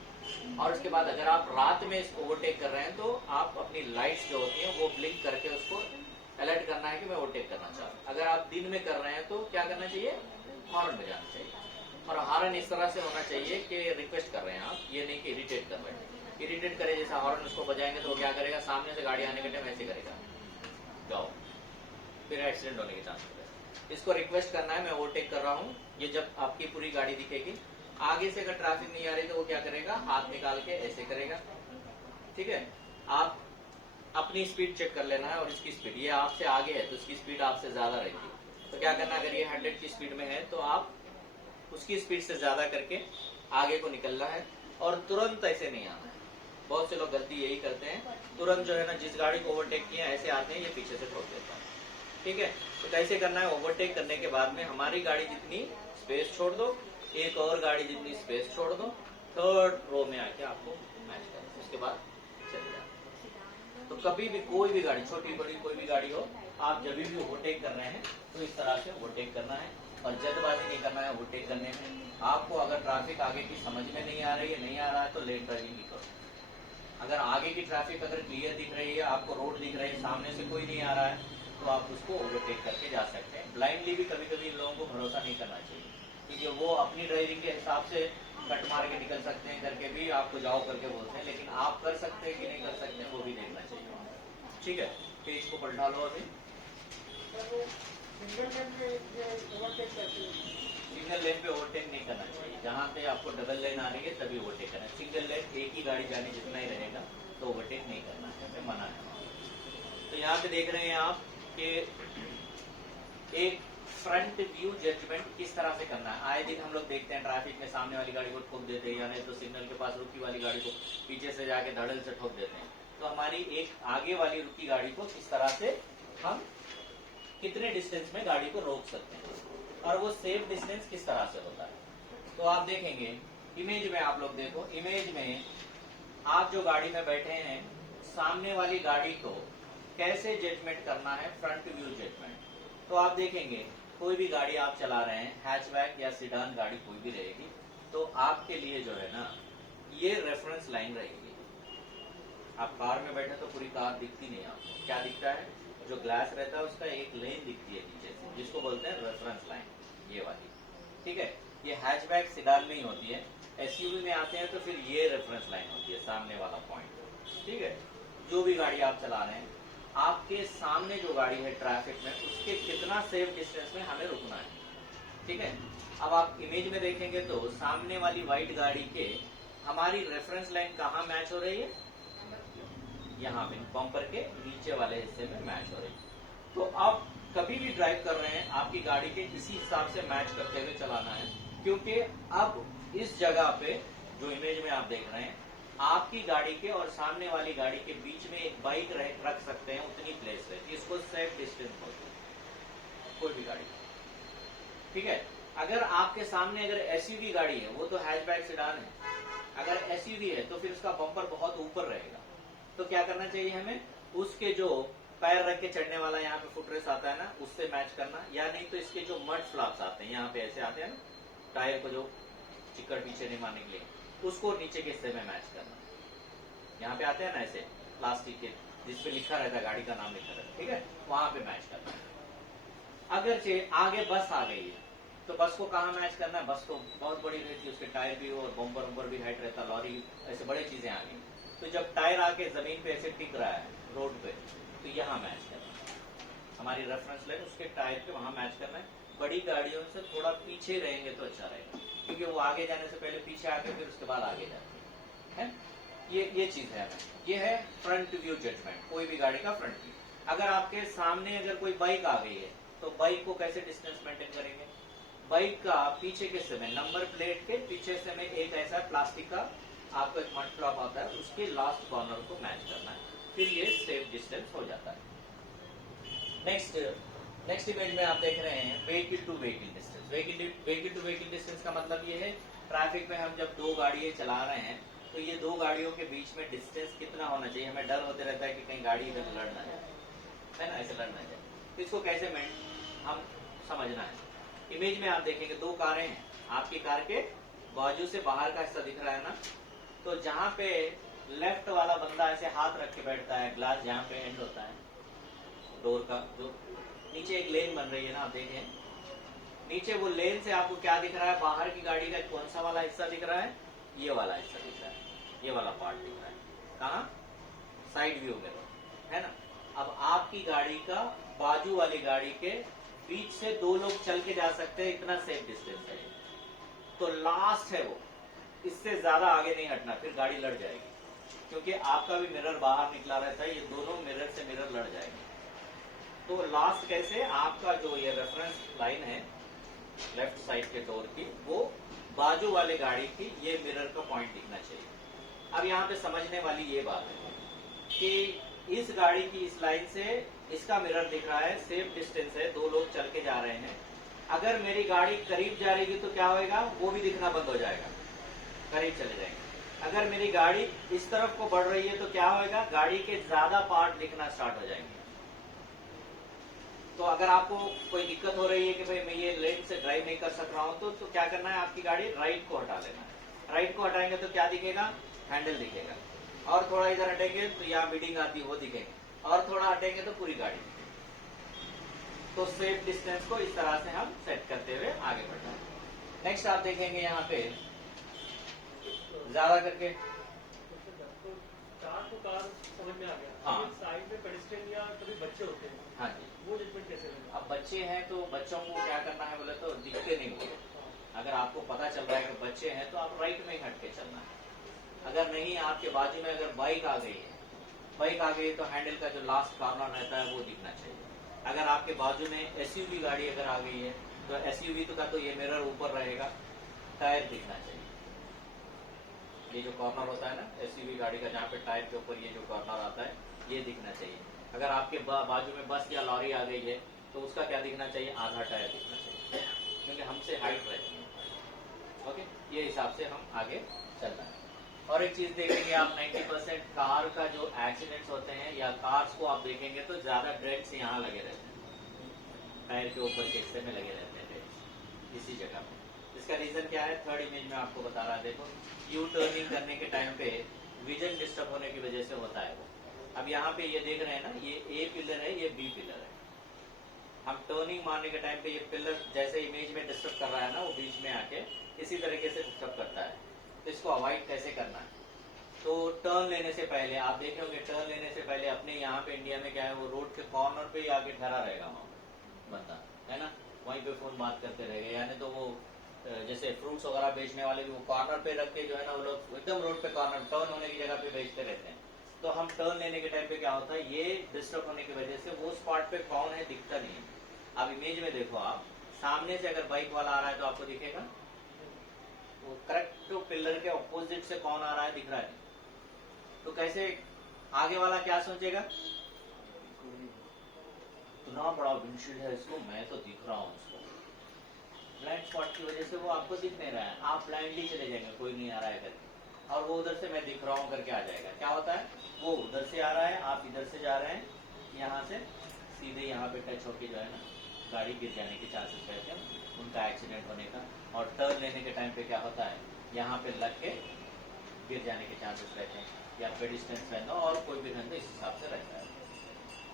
और उसके बाद अगर आप रात में इसको ओवरटेक कर रहे हैं तो आप अपनी लाइट्स जो होती हैं वो ब्लिंक करके उसको अलर्ट करना है कि मैं ओवरटेक करना चाह रहा हूँ। अगर आप दिन में कर रहे हैं तो क्या करना चाहिए, हॉर्न बजाना चाहिए। और हॉर्न इस तरह से होना चाहिए कि रिक्वेस्ट कर रहे हैं आप, ये नहीं कि इरिटेट कर रहे हैं। इरिटेट करे जैसा हॉर्न उसको बजाएंगे तो वो क्या करेगा, सामने से गाड़ी आने के टाइम ऐसे करेगा, जाओ, फिर एक्सीडेंट होने के चांस होते हैं। इसको रिक्वेस्ट करना है मैं ओवरटेक कर रहा हूँ, ये जब आपकी पूरी गाड़ी दिखेगी। आगे से अगर ट्रैफिक नहीं आ रही तो वो क्या करेगा, हाथ निकाल के ऐसे करेगा। ठीक है, आप अपनी स्पीड चेक कर लेना है और इसकी स्पीड, ये आपसे आगे है तो इसकी स्पीड आपसे ज्यादा रहेगी। तो क्या करना है, अगर ये 100 की स्पीड में है तो आप उसकी स्पीड से ज्यादा करके आगे को निकलना है और तुरंत ऐसे नहीं आना है। बहुत से लोग गलती यही करते हैं, तुरंत जो है ना, जिस गाड़ी को ओवरटेक किया ऐसे आते हैं, ये पीछे से ठोक देता है। ठीक है, तो कैसे करना है, ओवरटेक करने के बाद में हमारी गाड़ी जितनी स्पेस छोड़ दो, एक और गाड़ी जितनी स्पेस छोड़ दो, थर्ड रो में आके आपको मैच करना, उसके बाद चले जाओ। तो कभी भी कोई भी गाड़ी, छोटी बड़ी कोई भी गाड़ी हो, आप जब भी ओवरटेक कर रहे हैं तो इस तरह से ओवरटेक करना है और जल्दबाजी नहीं करना है ओवरटेक करने में। आपको अगर ट्रैफिक आगे की समझ में नहीं आ रही है, नहीं आ रहा है, तो लेट ड्राइविंग ही करो। अगर आगे की ट्रैफिक अगर क्लियर दिख रही है, आपको रोड दिख रही है, सामने से कोई नहीं आ रहा है, तो आप उसको ओवरटेक करके जा सकते हैं। ब्लाइंडली भी कभी कभी लोगों को भरोसा नहीं करना चाहिए, क्योंकि वो अपनी ड्राइविंग के हिसाब से कट मार के निकल सकते हैं करके भी आपको जाओ करके बोलते हैं, लेकिन आप कर सकते हैं कि नहीं कर सकते हैं वो भी देखना चाहिए। ठीक है, पेज को पलटा लो अभी। सिंगल लेन पे ओवरटेक करते हैं, सिंगल लेन पे ओवरटेक नहीं करना चाहिए। जहाँ पे आपको डबल लेन आ रही है तभी ओवरटेक करना है। सिंगल लेन एक ही गाड़ी जाने जितना ही रहेगा तो ओवरटेक नहीं करना है, हमें मना है। तो यहाँ पे देख रहे हैं आप कि एक फ्रंट व्यू जजमेंट किस तरह से करना है। आए दिन हम लोग देखते हैं ट्रैफिक में सामने वाली गाड़ी को ठोक देते हैं, या नहीं तो सिग्नल के पास रुकी वाली गाड़ी को पीछे से जाके धड़ल से ठोक देते हैं। तो हमारी एक आगे वाली रुकी गाड़ी को किस तरह से हम कितने डिस्टेंस में गाड़ी को रोक सकते हैं और वो सेफ डिस्टेंस किस तरह से होता है। तो आप देखेंगे इमेज में, आप लोग देखो इमेज में, आप जो गाड़ी में बैठे हैं सामने वाली गाड़ी को कैसे जजमेंट करना है, फ्रंट व्यू जजमेंट। तो आप देखेंगे कोई भी गाड़ी आप चला रहे हैं, हैचबैक या सीडान गाड़ी कोई भी रहेगी, तो आपके लिए जो है ना, ये रेफरेंस लाइन रहेगी। आप कार में बैठे तो पूरी कार दिखती नहीं आपको, क्या दिखता है, जो ग्लास रहता है उसका एक लेन दिखती है पीछे से, जिसको बोलते हैं रेफरेंस लाइन, ये वाली। ठीक है, ये हैचबैक सीडान में ही होती है। एसयूवी में आते हैं तो फिर ये रेफरेंस लाइन होती है, सामने वाला पॉइंट। ठीक है, जो भी गाड़ी आप चला रहे हैं, आपके सामने जो गाड़ी है ट्रैफिक में, उसके कितना सेफ डिस्टेंस में हमें रुकना है। ठीक है, अब आप इमेज में देखेंगे तो सामने वाली व्हाइट गाड़ी के हमारी रेफरेंस लाइन कहाँ मैच हो रही है, यहाँ पे बम्पर के नीचे वाले हिस्से में मैच हो रही है। तो आप कभी भी ड्राइव कर रहे हैं, आपकी गाड़ी के इसी हिसाब से मैच करते हुए चलाना है, क्योंकि अब इस जगह पे जो इमेज में आप देख रहे हैं, आपकी गाड़ी के और सामने वाली गाड़ी के बीच में एक बाइक रख सकते हैं, उतनी प्लेस रहती है, इसको सेफ डिस्टेंस बोलते हैं कोई भी गाड़ी। ठीक है, अगर आपके सामने अगर एसयूवी गाड़ी है, वो तो हैचबैक सेडान है, अगर एसयूवी है तो फिर उसका बम्पर बहुत ऊपर रहेगा। तो क्या करना चाहिए हमें, उसके जो पैर रख के चढ़ने वाला यहाँ पे फुटरेस आता है ना, उससे मैच करना, या नहीं तो इसके जो मड फ्लैप्स आते हैं यहाँ पे ऐसे आते हैं ना, टायर को जो चिक्कड़ पीछे नहीं मारने के लिए, उसको नीचे के हिस्से में मैच करना। यहाँ पे आते हैं ना ऐसे प्लास्टिक के, जिसपे लिखा रहता है, गाड़ी का नाम लिखा रहता है, ठीक है, वहां पे मैच करना। अगर आगे बस आ गई है तो बस को कहाँ मैच करना है, बस तो बहुत बड़ी रहती है, उसके टायर भी और बम्पर वम्पर भी हाइट रहता है, लॉरी, ऐसे बड़ी चीजें आ गई। तो जब टायर आके जमीन पे ऐसे टिक रहा है रोड पे, तो यहाँ मैच करना है, हमारी रेफरेंस लाइन उसके टायर पे वहां मैच करना है। बड़ी गाड़ियों से थोड़ा पीछे रहेंगे तो अच्छा रहेगा, क्योंकि वो आगे जाने से पहले पीछे आके फिर उसके बाद आगे जाते हैं। ये चीज है, ये है फ्रंट व्यू जजमेंट, कोई भी गाड़ी का फ्रंट व्यू। अगर आपके सामने अगर कोई बाइक आ गई है तो बाइक को कैसे डिस्टेंस मेंटेन करेंगे, बाइक का पीछे के हिस्से में, नंबर प्लेट के पीछे से में एक ऐसा प्लास्टिक का आपका एक मड फ्लॉप आता है, उसके लास्ट कॉर्नर को मैच करना है, फिर ये सेफ डिस्टेंस हो जाता है। नेक्स्ट इमेज में आप देख रहे हैं vehicle to vehicle distance. Vehicle to vehicle distance का मतलब ये है ट्रैफिक में हम जब दो गाड़ियां चला रहे हैं तो ये दो गाड़ियों के बीच में डिस्टेंस कितना होना चाहिए। हमें डर होते रहता है कि कहीं गाड़ी इधर लड़ ना जाए, है ना, ऐसे लड़ ना जाए। तो इसको कैसे हम समझना है। इमेज में आप देखेंगे दो कारें हैं, आपकी कार के बाजू से बाहर का हिस्सा दिख रहा है ना, तो जहां पे लेफ्ट वाला बंदा ऐसे हाथ रख के बैठता है, ग्लास जहां पे एंड होता है डोर का, जो नीचे एक लेन बन रही है ना, आप देखें नीचे वो लेन से आपको क्या दिख रहा है, बाहर की गाड़ी का कौन सा वाला हिस्सा दिख रहा है, ये वाला हिस्सा दिख रहा है, ये वाला पार्ट दिख रहा है। कहाँ? साइड व्यू में, है ना। अब आपकी गाड़ी का बाजू वाली गाड़ी के बीच से दो लोग चल के जा सकते हैं, इतना सेफ डिस्टेंस है। तो लास्ट है वो, इससे ज्यादा आगे नहीं हटना, फिर गाड़ी लड़ जाएगी, क्योंकि आपका भी मिरर बाहर निकला रहता है, ये दोनों मिरर से मिरर लड़ जाएंगे। तो लास्ट कैसे, आपका जो ये रेफरेंस लाइन है लेफ्ट साइड के डोर की, वो बाजू वाले गाड़ी की ये मिरर का पॉइंट दिखना चाहिए। अब यहाँ पे समझने वाली ये बात है कि इस गाड़ी की इस लाइन से इसका मिरर दिख रहा है, सेफ डिस्टेंस है, दो लोग चल के जा रहे हैं। अगर मेरी गाड़ी करीब जा रही है तो क्या होगा, वो भी दिखना बंद हो जाएगा, करीब चले जाएंगे। अगर मेरी गाड़ी इस तरफ को बढ़ रही है तो क्या होगा, गाड़ी के ज्यादा पार्ट दिखना स्टार्ट हो जाएंगे। तो अगर आपको कोई दिक्कत हो रही है कि भाई मैं ये लेन से ड्राइव नहीं कर सक रहा हूं, तो क्या करना है, आपकी गाड़ी राइट को हटा लेना है। राइट को हटाएंगे तो क्या दिखेगा, हैंडल दिखेगा, और थोड़ा इधर हटेंगे तो यहाँ बीडिंग आती वो दिखेगी, और थोड़ा हटेंगे तो पूरी गाड़ी दिखेगी। तो सेफ डिस्टेंस को इस तरह से हम सेट करते हुए आगे बढ़ना है। नेक्स्ट आप देखेंगे यहाँ पे ज्यादा करके कार तो कार समझ में आ गया। हाँ। साइड में पेडेस्ट्रियन या कभी बच्चे होते हैं, हाँ जी, वो जजमेंट कैसे लेना? अब बच्चे हैं तो बच्चों को क्या करना है बोले तो दिखते नहीं बोले। अगर आपको पता चल रहा है कि बच्चे हैं तो आप राइट में ही हट के चलना है। अगर नहीं, आपके बाजू में अगर बाइक आ गई है, बाइक आ गई तो हैंडल का जो लास्ट कॉर्नर रहता है वो दिखना चाहिए। अगर आपके बाजू में एसयूवी गाड़ी अगर आ गई है तो एसयूवी का तो ये मिरर ऊपर रहेगा, टायर दिखना चाहिए। ये जो कॉर्नर होता है ना एसयूवी गाड़ी का, जहाँ पे टायर के ऊपर ये जो कॉर्नर आता है, ये दिखना चाहिए। अगर आपके बाजू में बस या लॉरी आ गई है तो उसका क्या दिखना चाहिए, आधा टायर दिखना चाहिए, क्योंकि हमसे हाइट रहती है। ओके, ये हिसाब से हम आगे चलना है। और एक चीज देखेंगे आप, 90% कार का जो एक्सीडेंट्स होते हैं या कार्स को आप देखेंगे तो ज्यादा डेंट्स यहाँ लगे रहते हैं, टायर के ऊपर के हिस्से में लगे रहते हैं डेंट्स, इसी जगह पे। इसका रीजन क्या है, थर्ड इमेज में आपको बता रहा है। देखो, यू टर्निंग करने के टाइम पे विजन डिस्टर्ब होने की वजह से होता है वो। अब यहाँ पे ये देख रहे हैं ना, ये ए पिलर है, ये बी पिलर है। हम टर्निंग मारने के टाइम पे ये पिलर जैसे इमेज में डिस्टर्ब कर रहा है ना, वो बीच में आके इसी तरीके से डिस्टर्ब करता है। तो इसको अवॉइड कैसे करना है, तो टर्न लेने से पहले आप देखे होंगे, टर्न लेने से पहले अपने यहाँ पे इंडिया में क्या है, वो रोड के कॉर्नर पे ही आके ठहरा रहेगा वहाँ पे बंदा, है ना, वहीं पे फोन बात करते रहेगा। यानी तो वो जैसे फ्रूट्स वगैरह बेचने वाले भी वो कॉर्नर पे रख के जो है ना, वो लोग एकदम रोड पे कॉर्नर टर्न होने की जगह पे बेचते रहते हैं। तो हम टर्न लेने के टाइम पे क्या होता है, ये डिस्टर्ब होने की वजह से वो स्पॉट पे कौन है दिखता नहीं है। अब इमेज में देखो आप, सामने से अगर बाइक वाला आ रहा है तो आपको दिखेगा, वो करेक्ट तो पिलर के ऑपोजिट से कौन आ रहा है दिख रहा है। तो कैसे आगे वाला क्या सोचेगा, इतना बड़ा विंडशील्ड है इसको, मैं तो दिख रहा हूँ उसको। ब्लाइंड स्पॉट की वजह से वो आपको दिख नहीं रहा है, आप ब्लाइंडली चले जाएंगे, कोई नहीं आ रहा है करके, और वो उधर से मैं दिख रहा हूँ करके आ जाएगा। क्या होता है, वो उधर से आ रहा है, आप इधर से जा रहे हैं, यहाँ से सीधे यहाँ पे टच होके जो है ना, गाड़ी गिर जाने के चांसेस रहते हैं, उनका एक्सीडेंट होने का। और टर्न लेने के टाइम पे क्या होता है, यहाँ पे लग के गिर जाने के चांसेस रहते हैं, या पेडिस्टेंस रहना और कोई भी धंधा इस हिसाब से रहता है।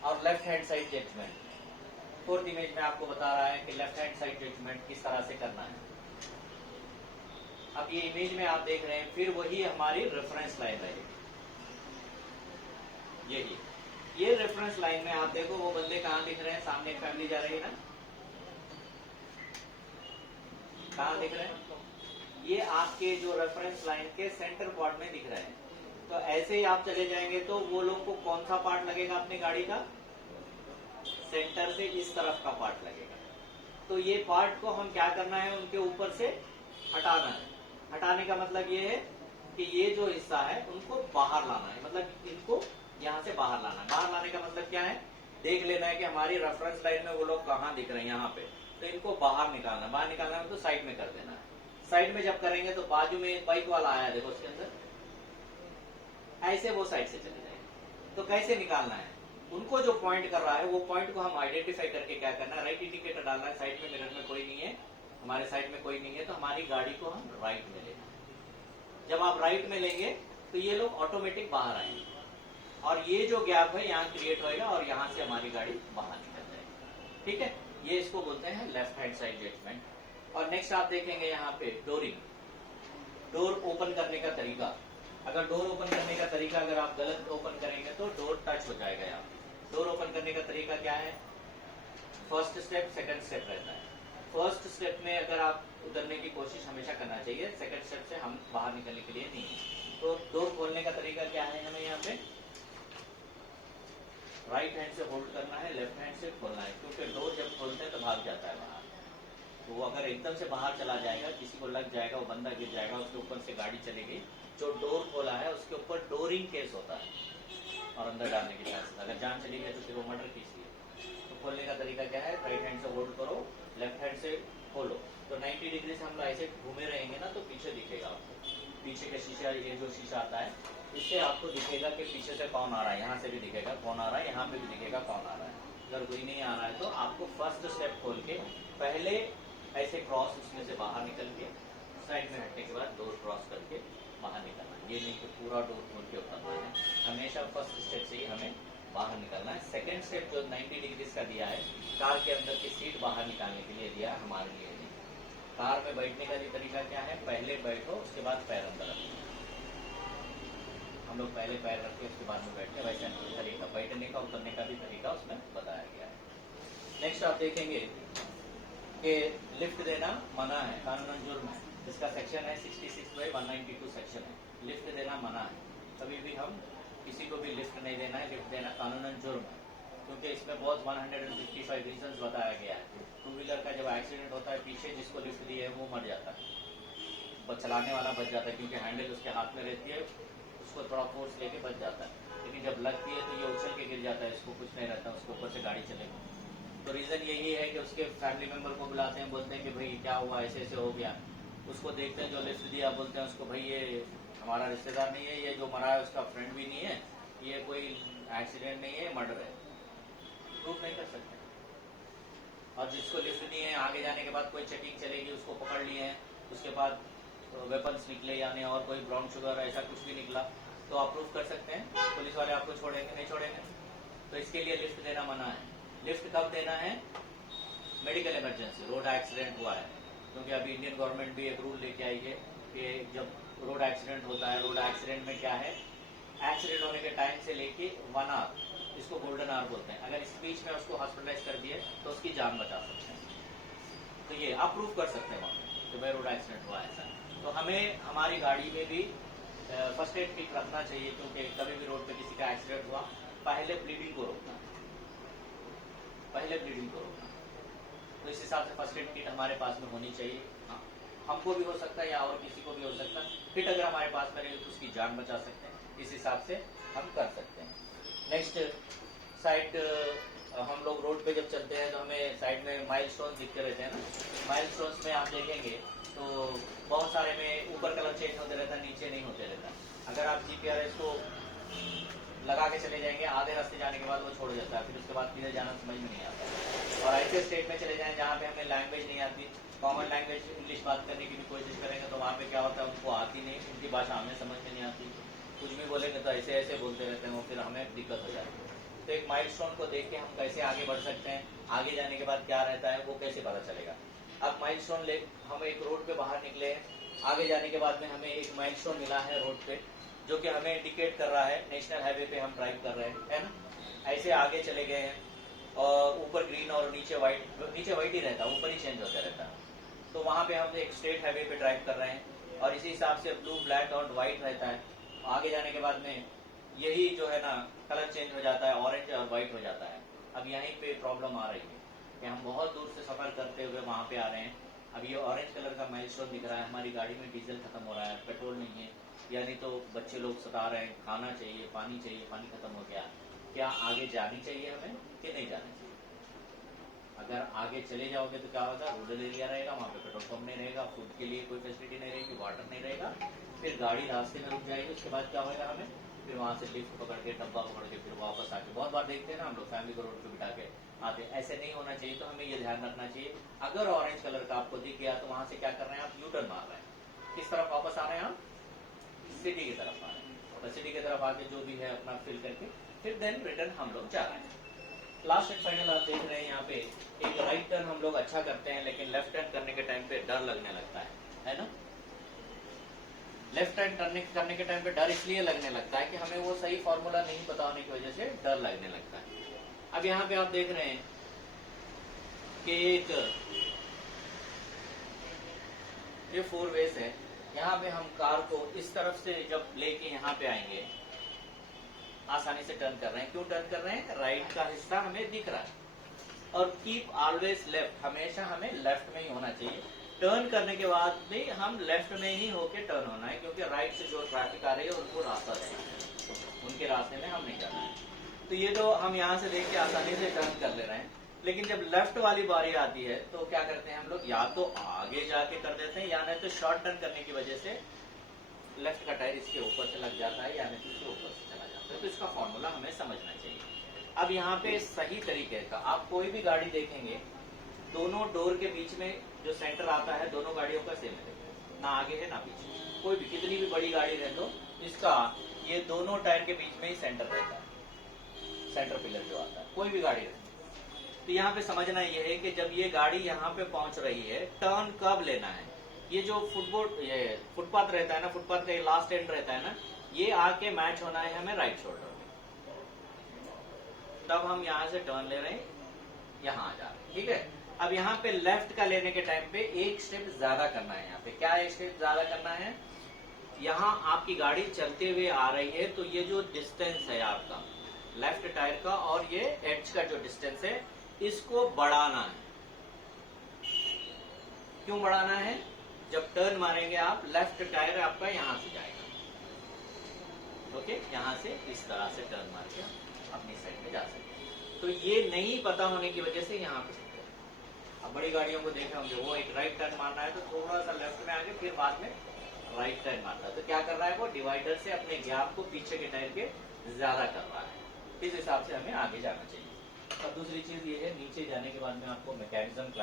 और left hand side judgement, fourth image में आपको बता रहा है कि लेफ्ट हैंड साइड जजमेंट किस तरह से करना है। अब ये इमेज में आप देख रहे हैं, फिर वही हमारी रेफरेंस लाइन रहेगी, यही ये रेफरेंस लाइन में आप देखो वो बंदे कहाँ दिख रहे हैं, सामने एक फैमिली जा रही है ना, कहाँ दिख रहे हैं, ये आपके जो रेफरेंस लाइन के सेंटर पार्ट में दिख रहे हैं। तो ऐसे ही आप चले जाएंगे तो वो लोग को कौन सा पार्ट लगेगा अपनी गाड़ी का, सेंटर से इस तरफ का पार्ट लगेगा। तो ये पार्ट को हम क्या करना है, उनके ऊपर से हटाना है। हटाने का मतलब ये है कि ये जो हिस्सा है उनको बाहर लाना है, मतलब इनको यहाँ से बाहर लाना। बाहर लाने का मतलब क्या है, देख लेना है कि हमारी रेफरेंस लाइन में वो लोग कहाँ दिख रहे हैं यहाँ पे, तो इनको बाहर निकालना। बाहर निकालना है तो साइड में कर देना है। साइड में जब करेंगे तो बाजू में एक बाइक वाला आया, देखो उसके अंदर ऐसे वो साइड से चले जाएंगे। तो कैसे निकालना है, उनको जो पॉइंट कर रहा है वो पॉइंट को हम आइडेंटिफाई करके क्या करना है, राइट इंडिकेटर डालना है। साइड में मिरर में कोई नहीं है, हमारे साइड में कोई नहीं है, तो हमारी गाड़ी को हम राइट में लेना है। जब आप राइट में लेंगे तो ये लोग ऑटोमेटिक बाहर आएंगे और ये जो गैप है यहाँ क्रिएट होएगा और यहाँ से हमारी गाड़ी बाहर निकल जाएगी। ठीक है, ये इसको बोलते हैं लेफ्ट हैंड साइड जजमेंट। और नेक्स्ट आप देखेंगे यहाँ पे डोरिंग, डोर ओपन करने का तरीका। अगर डोर ओपन करने का तरीका अगर आप गलत ओपन करेंगे तो डोर टच हो जाएगा। यहाँ डोर ओपन करने का तरीका क्या है, फर्स्ट स्टेप सेकंड स्टेप रहता है। फर्स्ट स्टेप में अगर आप उतरने की कोशिश हमेशा करना चाहिए, सेकंड स्टेप से हम बाहर निकलने के लिए नहीं है। तो डोर खोलने का तरीका क्या है, हमें यहाँ पे राइट हैंड से होल्ड करना है, लेफ्ट हैंड से खोलना है, क्योंकि डोर जब खोलते हैं तो भाग जाता है बाहर। तो वो अगर एकदम से बाहर चला जाएगा, किसी को लग जाएगा, वो बंदा गिर जाएगा, उसके ऊपर से गाड़ी चलेगी। जो डोर खोला है उसके ऊपर डोरिंग केस होता है और अंदर डालने की चांसेस, अगर जान चली गई तो फिर वो मर्डर केस है। तो खोलने का तरीका क्या है, राइट हैंड से होल्ड करो, लेफ्ट हैंड से खोलो। तो 90 डिग्री से हम लोग ऐसे घूमे रहेंगे ना तो पीछे दिखेगा आपको, पीछे का शीशा, ये जो शीशा आता है इससे आपको दिखेगा कि पीछे से कौन आ रहा है। यहाँ से भी दिखेगा कौन आ रहा है, यहाँ पे भी दिखेगा कौन आ रहा है। अगर कोई नहीं आ रहा है तो आपको फर्स्ट स्टेप खोल के पहले ऐसे क्रॉस उसमें से बाहर निकल के साइड में हटने के बाद डोर क्रॉस करके बाहर निकलना है। ये नहीं कि पूरा डोर खोल के उतरना है, हमेशा फर्स्ट स्टेप से ही हमें बाहर निकलना है। सेकंड स्टेप जो 90 डिग्री का दिया है, कार के अंदर की सीट बाहर निकालने के लिए दिया है, हमारे लिए नहीं। कार में बैठने का भी तरीका क्या है, पहले बैठो उसके बाद पैर अंदर रखो। हम लोग पहले पैर रखते उसके बाद में बैठते, वैसे तरीका बैठने का उतरने का भी तरीका उसमें बताया गया है। नेक्स्ट आप देखेंगे कि लिफ्ट देना मना है, कानूनन जुर्म है। इसका सेक्शन है 66/192 सेक्शन है, लिफ्ट देना मना है। कभी भी हम किसी को भी लिफ्ट नहीं देना है, लिफ्ट देना कानूनन जुर्म है, क्योंकि इसमें बहुत 155 रीजंस बताया गया है। टू व्हीलर का जब एक्सीडेंट होता है, पीछे जिसको लिफ्ट दी है वो मर जाता है, बस चलाने वाला बच जाता है, क्योंकि हैंडल उसके हाथ में रहती है, उसको थोड़ा फोर्स लेके बच जाता है। लेकिन जब लगती है तो ये उछल के गिर जाता है, इसको कुछ नहीं रहता, उसके ऊपर से गाड़ी चलेगी। तो रीजन यही है कि उसके फैमिली मेंबर को बुलाते हैं, बोलते हैं कि भाई क्या हुआ, ऐसे ऐसे हो गया। उसको देखते हैं जो लिफ्ट दिया, बोलते हैं उसको भाई ये हमारा रिश्तेदार नहीं है, ये जो मरा है उसका फ्रेंड भी नहीं है, ये कोई एक्सीडेंट नहीं है, मर्डर है। प्रूफ नहीं कर सकते। और जिसको लिफ्ट नहीं है, आगे जाने के बाद कोई चेकिंग चलेगी, उसको पकड़ लिए हैं, उसके बाद वेपन्स निकले या नहीं और कोई ब्राउन शुगर ऐसा कुछ भी निकला, तो आप प्रूफ कर सकते हैं, पुलिस वाले आपको छोड़ेंगे नहीं छोड़ेंगे। तो इसके लिए लिफ्ट देना मना है। लिफ्ट कब देना है, मेडिकल इमरजेंसी, रोड एक्सीडेंट हुआ है, क्योंकि अभी इंडियन गवर्नमेंट भी एक रूल लेके आई है कि जब रोड एक्सीडेंट होता है, रोड एक्सीडेंट में क्या है, एक्सीडेंट होने के टाइम से लेके 1 आवर, इसको गोल्डन आवर बोलते हैं, अगर इस बीच में उसको हॉस्पिटलाइज कर दिए तो उसकी जान बचा सकते हैं। तो ये आप प्रूफ कर सकते हैं वहाँ पे कि भाई रोड एक्सीडेंट हुआ ऐसा। तो हमें हमारी गाड़ी में भी फर्स्ट एड किट रखना चाहिए, क्योंकि कभी भी रोड पे किसी का एक्सीडेंट हुआ, पहले ब्लीडिंग को रोकना, पहले ब्लीडिंग को रोकना। तो इस हिसाब से फर्स्ट एड किट हमारे पास में होनी चाहिए। हाँ, हमको भी हो सकता है या और किसी को भी हो सकता है, किट अगर हमारे पास में रहेगी तो उसकी जान बचा सकते हैं। इस हिसाब से हम कर सकते हैं। नेक्स्ट साइड, हम लोग रोड पे जब चलते हैं तो हमें साइड में माइलस्टोन दिखते रहते हैं ना। माइलस्टोन्स में आप देखेंगे तो बहुत सारे में ऊपर कलर चेंज होते रहता है, नीचे नहीं होते रहता। अगर आप GPRS को लगा के चले जाएंगे, आधे रास्ते जाने के बाद वो छोड़ जाता है, फिर उसके बाद किधर जाना समझ में नहीं आता। और ऐसे स्टेट में चले जाएं जहाँ पे हमें लैंग्वेज नहीं आती, कॉमन लैंग्वेज इंग्लिश बात करने की भी कोशिश करेंगे तो वहाँ पे क्या होता है, उनको आती नहीं, उनकी भाषा हमें समझ में नहीं आती, कुछ भी बोलेंगे तो ऐसे ऐसे बोलते रहते हैं, वो फिर हमें दिक्कत हो जाती है। तो एक माइलस्टोन को देख के हम कैसे आगे बढ़ सकते हैं, आगे जाने के बाद क्या रहता है वो कैसे पता चलेगा। अब माइलस्टोन ले, हम एक रोड पे बाहर निकले हैं, आगे जाने के बाद में हमें एक माइलस्टोन मिला है रोड पे, जो कि हमें इंडिकेट कर रहा है नेशनल हाईवे पे हम ड्राइव कर रहे हैं, है ना। ऐसे आगे चले गए हैं और ऊपर ग्रीन और नीचे व्हाइट, नीचे व्हाइट ही रहता है, ऊपर ही चेंज होता रहता है। तो वहाँ पे हम एक स्टेट हाईवे पे ड्राइव कर रहे हैं और इसी हिसाब से ब्लू, ब्लैक और व्हाइट रहता है। आगे जाने के बाद में यही जो है ना कलर चेंज हो जाता है, ऑरेंज और व्हाइट हो जाता है। अब यहीं पे प्रॉब्लम आ रही है कि हम बहुत दूर से सफर करते हुए वहाँ पे आ रहे हैं, अब ये ऑरेंज कलर का माइलस्टोन दिख रहा है, हमारी गाड़ी में डीजल खत्म हो रहा है, पेट्रोल नहीं है, यानी तो बच्चे लोग सता रहे हैं, खाना चाहिए, पानी खत्म हो गया, क्या आगे जानी चाहिए हमें कि नहीं जानी चाहिए? अगर आगे चले जाओगे तो क्या होगा, रूरल एरिया रहेगा, वहाँ पे पेट्रोल पंप नहीं रहेगा, फूड के लिए कोई फैसिलिटी नहीं रहेगी, वाटर नहीं रहेगा, फिर गाड़ी रास्ते में रुक जाएगी, उसके बाद क्या होगा हमें फिर वहाँ से लिफ्ट पकड़ के, डब्बा पकड़ के, फिर वापस आके, बहुत बार देखते हैं ना हम लोग फैमिली को रोड पे बिठा के आते हैं, ऐसे नहीं होना चाहिए। तो हमें ये ध्यान रखना चाहिए, अगर ऑरेंज कलर का आपको दिख गया तो वहां से क्या कर रहे हैं आप, यू टर्न मार रहे हैं, किस तरफ वापस आ रहे हैं आप, सिटी की तरफ आ रहे हैं, और सिटी की तरफ आके जो भी है अपना फिल करके फिर देन रिटर्न हम लोग जा रहे हैं। लास्ट एंड फाइनल आप देख रहे हैं यहाँ पे एक राइट टर्न हम लोग अच्छा करते हैं, लेकिन लेफ्ट टर्न करने के टाइम पे डर लगने लगता है ना। लेफ्ट टर्न करने के टाइम पे डर इसलिए लगने लगता है कि हमें वो सही फॉर्मूला नहीं पता होने की वजह से डर लगने लगता है। अब यहाँ पे आप देख रहे हैं कि एक ये 4 वेज है, यहाँ पे हम कार को इस तरफ से जब लेके यहाँ पे आएंगे, आसानी से टर्न कर रहे हैं। क्यों टर्न कर रहे हैं, राइट का हिस्सा हमें दिख रहा है, और कीप ऑलवेज लेफ्ट, हमेशा हमें लेफ्ट में ही होना चाहिए। टर्न करने के बाद भी हम लेफ्ट में ही होके टर्न होना है, क्योंकि राइट से जो ट्रैफिक आ रही है उनको रास्ता देना है, उनके रास्ते में हम नहीं जाना है। तो ये तो हम यहाँ से देख के आसानी से टर्न कर ले रहे हैं, लेकिन जब लेफ्ट वाली बारी आती है तो क्या करते हैं हम लोग, या तो आगे जाके कर देते हैं, या नहीं तो शॉर्ट टर्न करने की वजह से लेफ्ट का टायर इसके ऊपर से लग जाता है, या नहीं तो इसके ऊपर से चला जाता है। तो इसका फॉर्मूला हमें समझना चाहिए। अब यहाँ पे सही तरीके का आप कोई भी गाड़ी देखेंगे, दोनों डोर के बीच में जो सेंटर आता है दोनों गाड़ियों का सेम है, ना आगे है ना पीछे। कोई भी कितनी भी बड़ी गाड़ी रहे तो इसका ये दोनों टायर के बीच में ही सेंटर रहता है, सेंटर पिलर जो आता है, कोई भी गाड़ी रहे। तो यहाँ पे समझना ये है कि जब ये गाड़ी यहाँ पे पहुंच रही है, टर्न कब लेना है। ये जो फुटपाथ रहता है ना, फुटपाथ का लास्ट एंड रहता है ना, ये आके मैच होना है हमें राइट शोल्डर में, तब हम यहाँ से टर्न ले रहे हैं, यहाँ आ जा रहे हैं, ठीक है। अब यहाँ पे लेफ्ट का लेने के टाइम पे एक स्टेप ज्यादा करना है। यहाँ पे क्या एक स्टेप ज्यादा करना है, यहाँ आपकी गाड़ी चलते हुए आ रही है, तो ये जो डिस्टेंस है आपका लेफ्ट टायर का और ये एड्ज का जो डिस्टेंस है, इसको बढ़ाना है। क्यों बढ़ाना है, जब टर्न मारेंगे आप, लेफ्ट टायर आपका यहाँ से जाएगा, ओके, यहाँ से इस तरह से टर्न मार के अपनी साइड में जा सकते हैं। तो ये नहीं पता होने की वजह से यहाँ पे अब बड़ी गाड़ियों को देखे होंगे, वो एक राइट टर्न मारना है तो थोड़ा सा लेफ्ट में आके फिर बाद में राइट टर्न मारता है। तो क्या कर रहा है, वो डिवाइडर से अपने गैप को पीछे के टायर के ज्यादा कर रहा है। इस हिसाब से हमें आगे जाना चाहिए। और दूसरी चीज ये है, नीचे जाने के बाद में आपको मैकेनिज्म